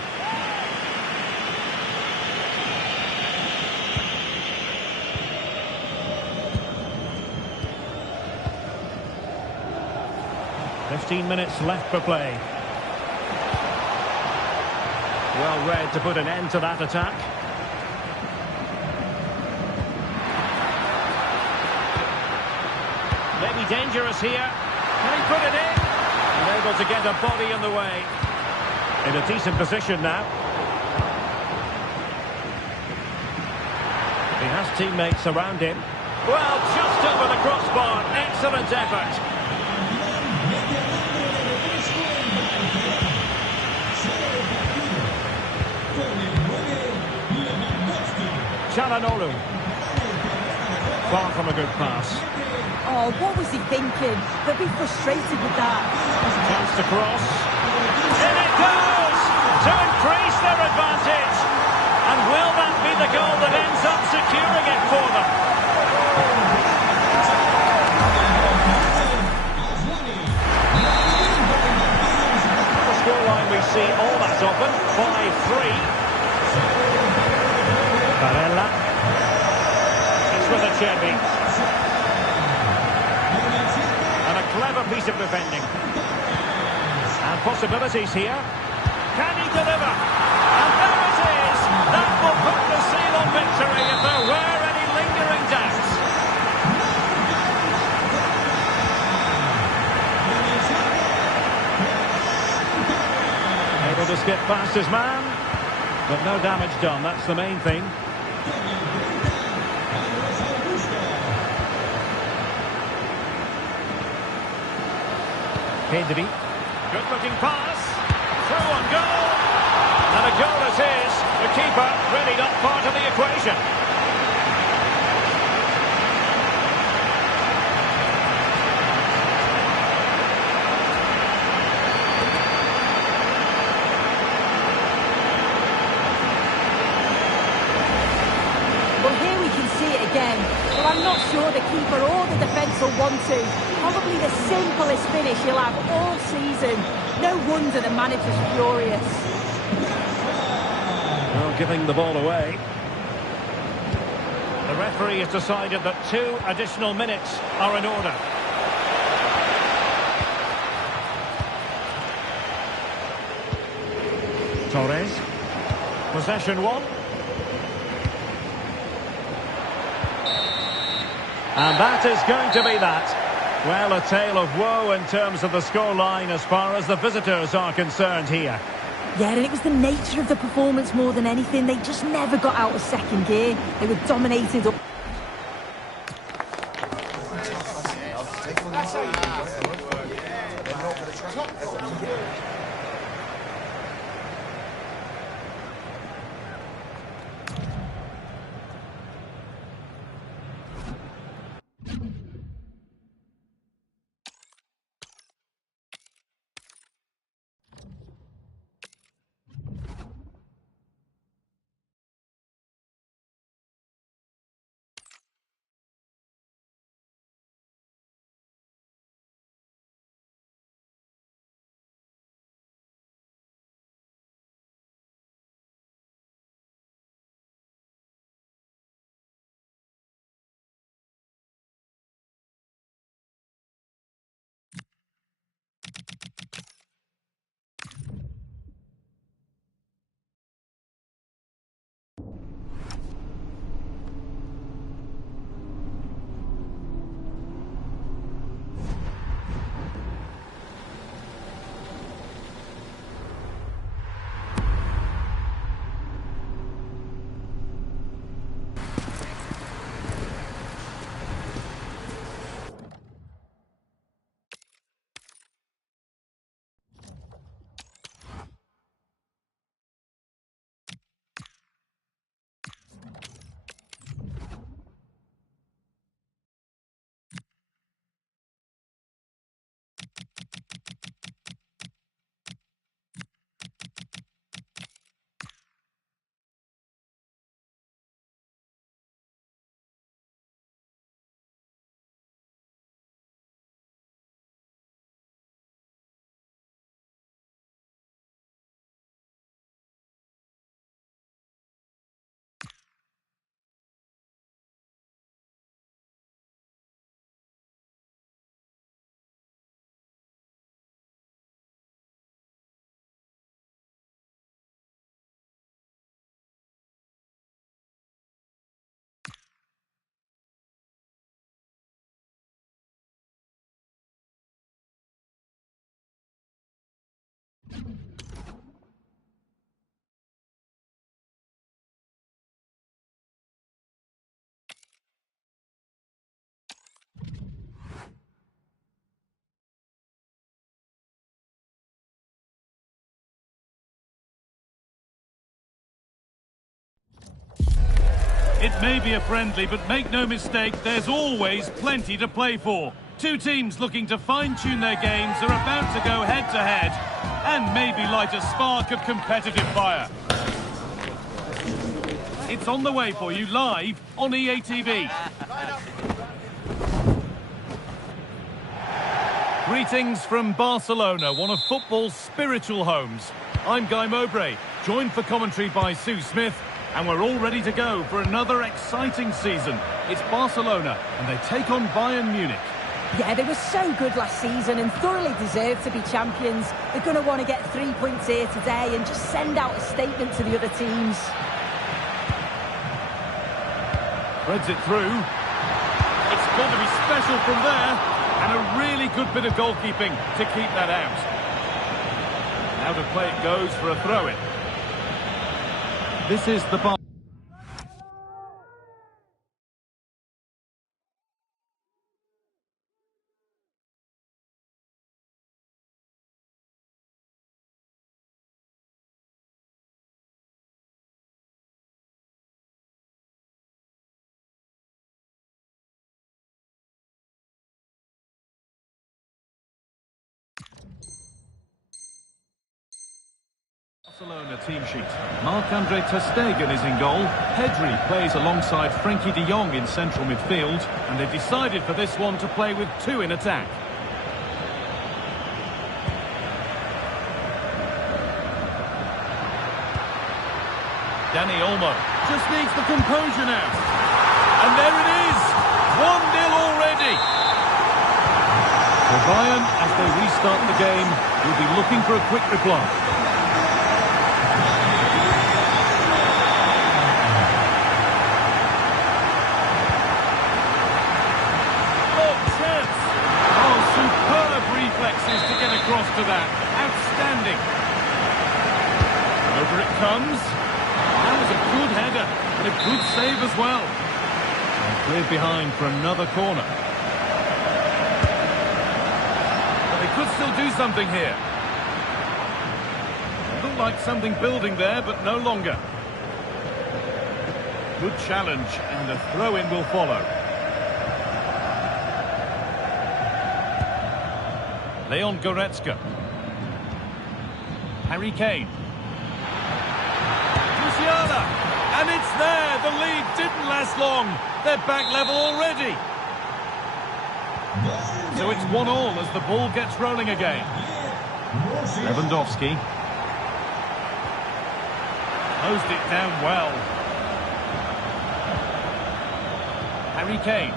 "15 minutes left for play." Well read to put an end to that attack. Maybe dangerous here. Can he put it in? And able to get a body in the way. In a decent position now. He has teammates around him. Well, just over the crossbar. Excellent effort. Çalhanoğlu. Far from a good pass. Oh, what was he thinking? They'll be frustrated with that. Chance to cross. In it goes! To increase their advantage. And will that be the goal that ends up securing it for them? The scoreline we see all that often. 5-3. Barella. It's with Acerbi. Clever piece of defending. And possibilities here. Can he deliver? And there it is! That will put the seal on victory if there were any lingering doubts. Able to skip past his man. But no damage done, that's the main thing. Pedri. Good-looking pass. Through on goal. And a goal it is. The keeper really not part of the equation. Well, here we can see it again. But I'm not sure the keeper or the defence will want to. Probably the simplest finish he'll have all season. No wonder the manager's furious. Well, giving the ball away. The referee has decided that 2 additional minutes are in order. Torres. Possession 1. And that is going to be that. Well, a tale of woe in terms of the scoreline as far as the visitors are concerned here. Yeah, and it was the nature of the performance more than anything. They just never got out of second gear. They were dominated. It may be a friendly, but make no mistake, there's always plenty to play for. Two teams looking to fine-tune their games are about to go head-to-head and maybe light a spark of competitive fire. It's on the way for you live on EA TV. Greetings from Barcelona, one of football's spiritual homes. I'm Guy Mowbray, joined for commentary by Sue Smith, and we're all ready to go for another exciting season. It's Barcelona, and they take on Bayern Munich. Yeah, they were so good last season and thoroughly deserve to be champions. They're going to want to get 3 points here today and just send out a statement to the other teams. Threads it through. It's going to be special from there, and a really good bit of goalkeeping to keep that out. Now the play it goes for a throw-in. This is the bar. Barcelona team sheet. Marc-Andre ter Stegen is in goal. Pedri plays alongside Frenkie de Jong in central midfield, and they've decided for this one to play with two in attack. Dani Olmo just needs the composure now. And there it is! 1-0 already! For Bayern, as they restart the game, will be looking for a quick reply. Reflexes to get across to that. Outstanding. Over it comes. That was a good header and a good save as well. And cleared behind for another corner. But they could still do something here. Looked like something building there, but no longer. Good challenge, and a throw-in will follow. Leon Goretzka. Harry Kane. Musiala. And it's there. The lead didn't last long. They're back level already. So it's 1-1 as the ball gets rolling again. Lewandowski. Closed it down well. Harry Kane.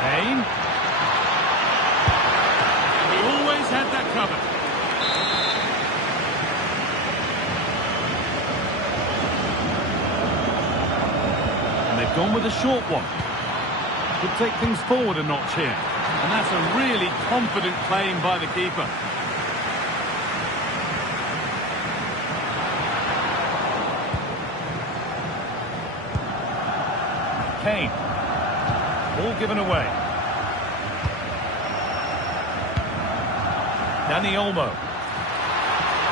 Kane. Always had that covered. And they've gone with a short one. Could take things forward a notch here. And that's a really confident claim by the keeper. Kane. Ball given away. Dani Olmo.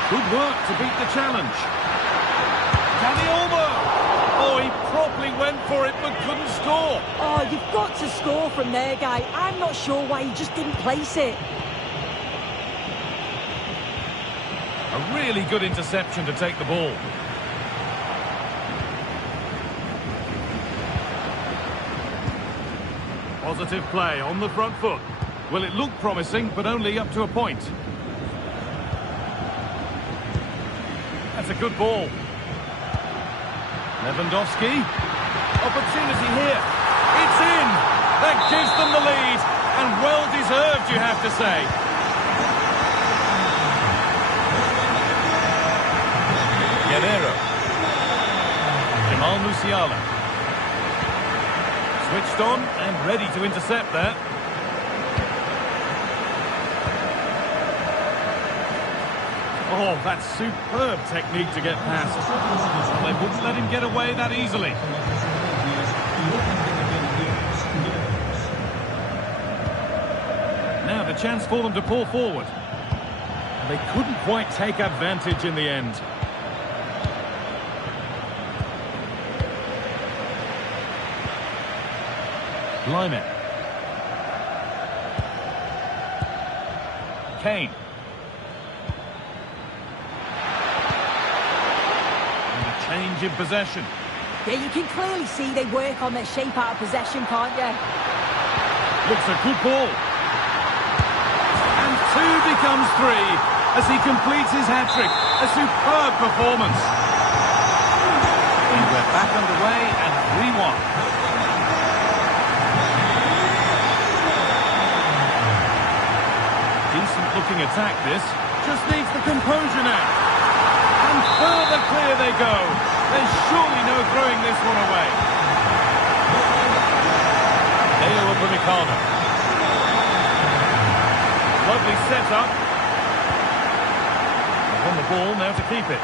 Good work to beat the challenge. Dani Olmo! Oh, he properly went for it but couldn't score. Oh, you've got to score from there, Guy. I'm not sure why he just didn't place it. A really good interception to take the ball. Positive play on the front foot. Well, it looked promising, but only up to a point. That's a good ball. Lewandowski. Opportunity here. It's in! That gives them the lead. And well deserved, you have to say. Guerrero. Jamal Musiala. Switched on and ready to intercept that. Oh, that's superb technique to get past. Well, they wouldn't let him get away that easily. Now the chance for them to pull forward. They couldn't quite take advantage in the end. Blimey. Kane. And a change in possession. Yeah, you can clearly see they work on their shape out of possession, can't you? Looks a good ball. And 2 becomes 3 as he completes his hat-trick. A superb performance. And we're back underway and 3-1. Decent-looking attack, this. Just needs the composure now. And further clear they go. There's surely no throwing this one away. Deo Upamecano. Lovely setup. On the ball now to keep it.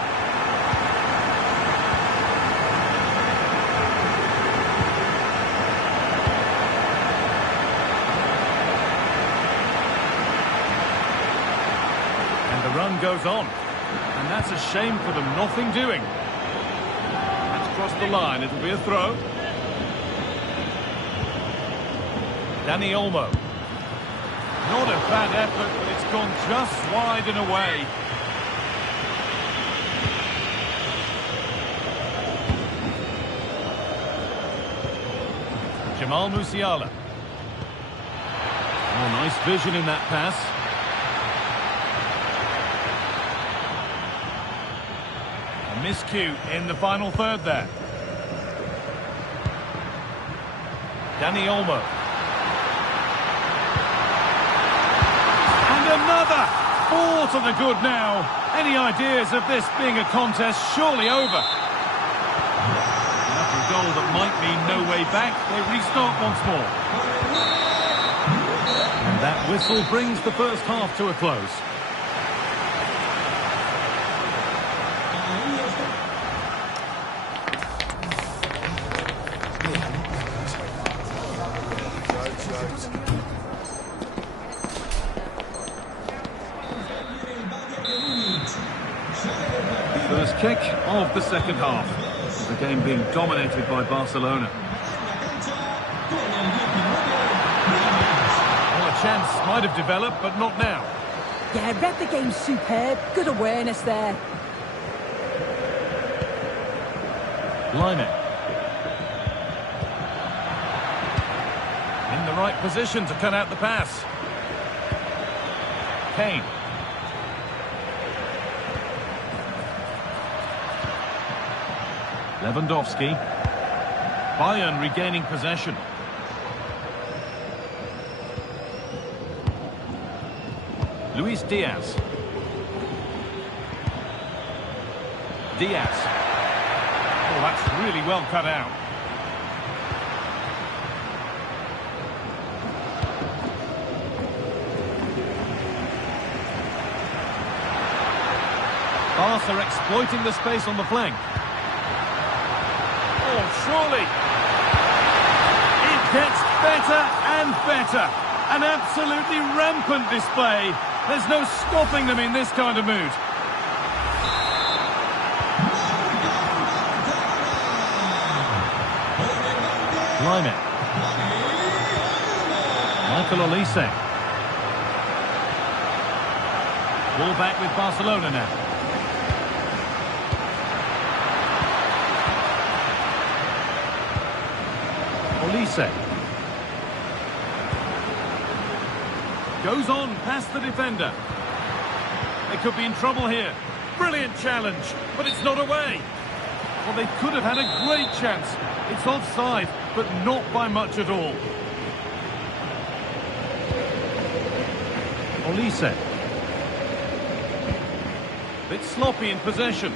Run goes on, and that's a shame for them. Nothing doing. That's crossed the line. It'll be a throw. Dani Olmo. Not a bad effort, but it's gone just wide and away. Jamal Musiala. Oh, nice vision in that pass. Miscue in the final third there. Dani Olmo. And another! 4 to the good now. Any ideas of this being a contest surely over? After a goal that might mean no way back, they restart once more. And that whistle brings the first half to a close. First kick of the second half. The game being dominated by Barcelona. Well, a chance might have developed, but not now. Yeah, read the game superb. Good awareness there. Blimey. In the right position to cut out the pass. Kane. Lewandowski. Bayern regaining possession. Luis Diaz. Diaz. Oh, that's really well cut out. Barca exploiting the space on the flank. Oh, surely. It gets better and better. An absolutely rampant display. There's no stopping them in this kind of mood. Blimey. Michael Olise. Ball back with Barcelona now. Olise. Goes on past the defender. They could be in trouble here. Brilliant challenge, but it's not away. Well, they could have had a great chance. It's offside, but not by much at all. Olise. Bit sloppy in possession.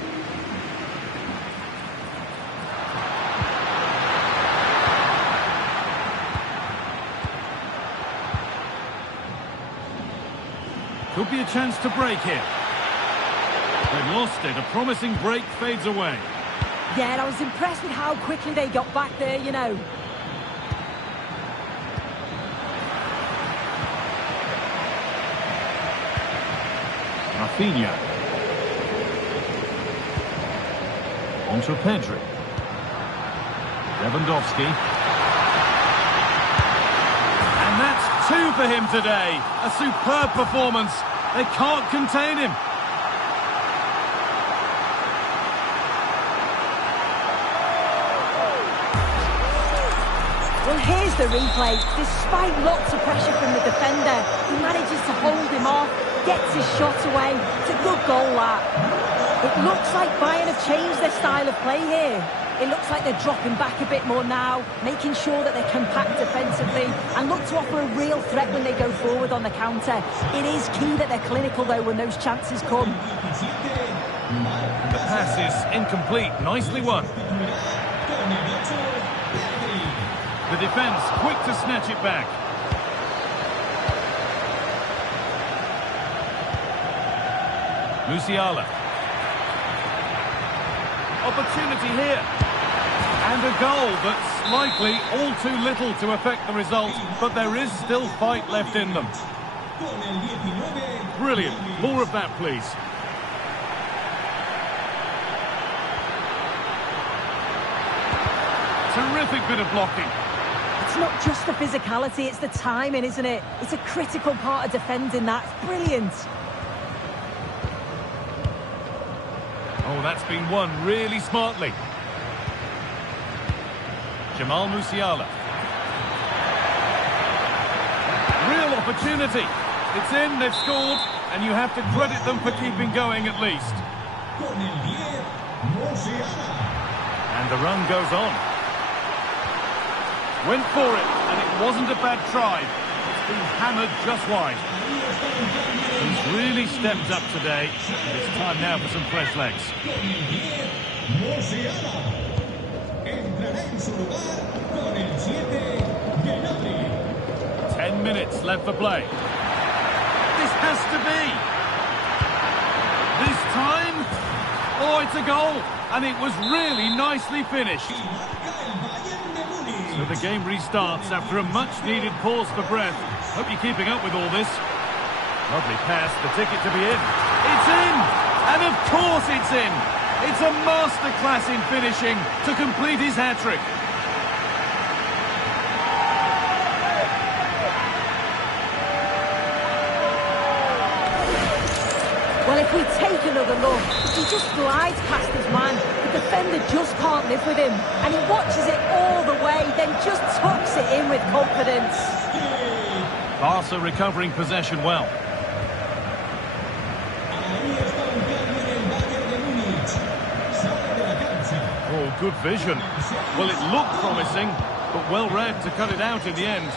Could be a chance to break here. They've lost it. A promising break fades away. Yeah, and I was impressed with how quickly they got back there, you know. Rafinha. On to Pedri. Lewandowski. And that's 2 for him today. A superb performance. They can't contain him. Well, here's the replay. Despite lots of pressure from the defender, he manages to hold him off, gets his shot away. It's a good goal, that. It looks like Bayern have changed their style of play here. It looks like they're dropping back a bit more now, making sure that they're compact defensively and look to offer a real threat when they go forward on the counter. It is key that they're clinical, though, when those chances come. The pass is incomplete. Nicely won. The defence quick to snatch it back. Musiala. Opportunity here. And a goal that's likely all too little to affect the result, but there is still fight left in them. Brilliant. More of that, please. Terrific bit of blocking. It's not just the physicality, it's the timing, isn't it? It's a critical part of defending that. It's brilliant. Oh, that's been won really smartly. Jamal Musiala. Real opportunity. It's in, they've scored, and you have to credit them for keeping going at least. And the run goes on. Went for it, and it wasn't a bad try. It's been hammered just wide. He's really stepped up today, and it's time now for some fresh legs. 10 minutes left for play. This has to be. This time, oh, it's a goal, and it was really nicely finished. So the game restarts after a much-needed pause for breath. Hope you're keeping up with all this. Lovely pass, the ticket to be in. It's in! And of course it's in! It's a masterclass in finishing to complete his hat-trick. Well, if we take another look, he just glides past his man. The defender just can't live with him. And he watches it all the way, then just tucks it in with confidence. Barca recovering possession well. Oh, good vision. Well, it looked promising, but well read to cut it out in the end.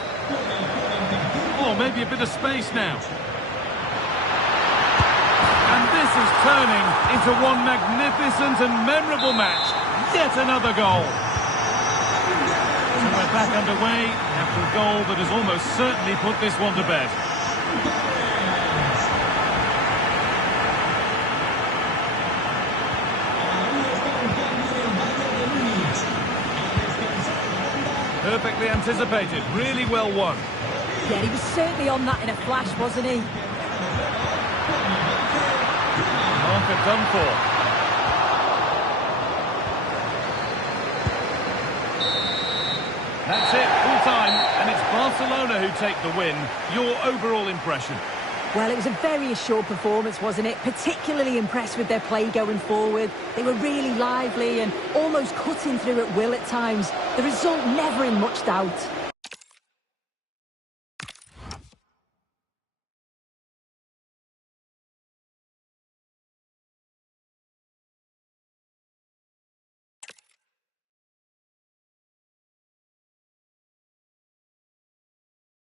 Oh, maybe a bit of space now. And this is turning into one magnificent and memorable match. Yet another goal. So we're back underway after a goal that has almost certainly put this one to bed. Perfectly anticipated, really well won. Yeah, he was certainly on that in a flash, wasn't he? Marker done for. That's it, full time, and it's Barcelona who take the win. Your overall impression? Well, it was a very assured performance, wasn't it? Particularly impressed with their play going forward. They were really lively and almost cutting through at will at times. The result never in much doubt.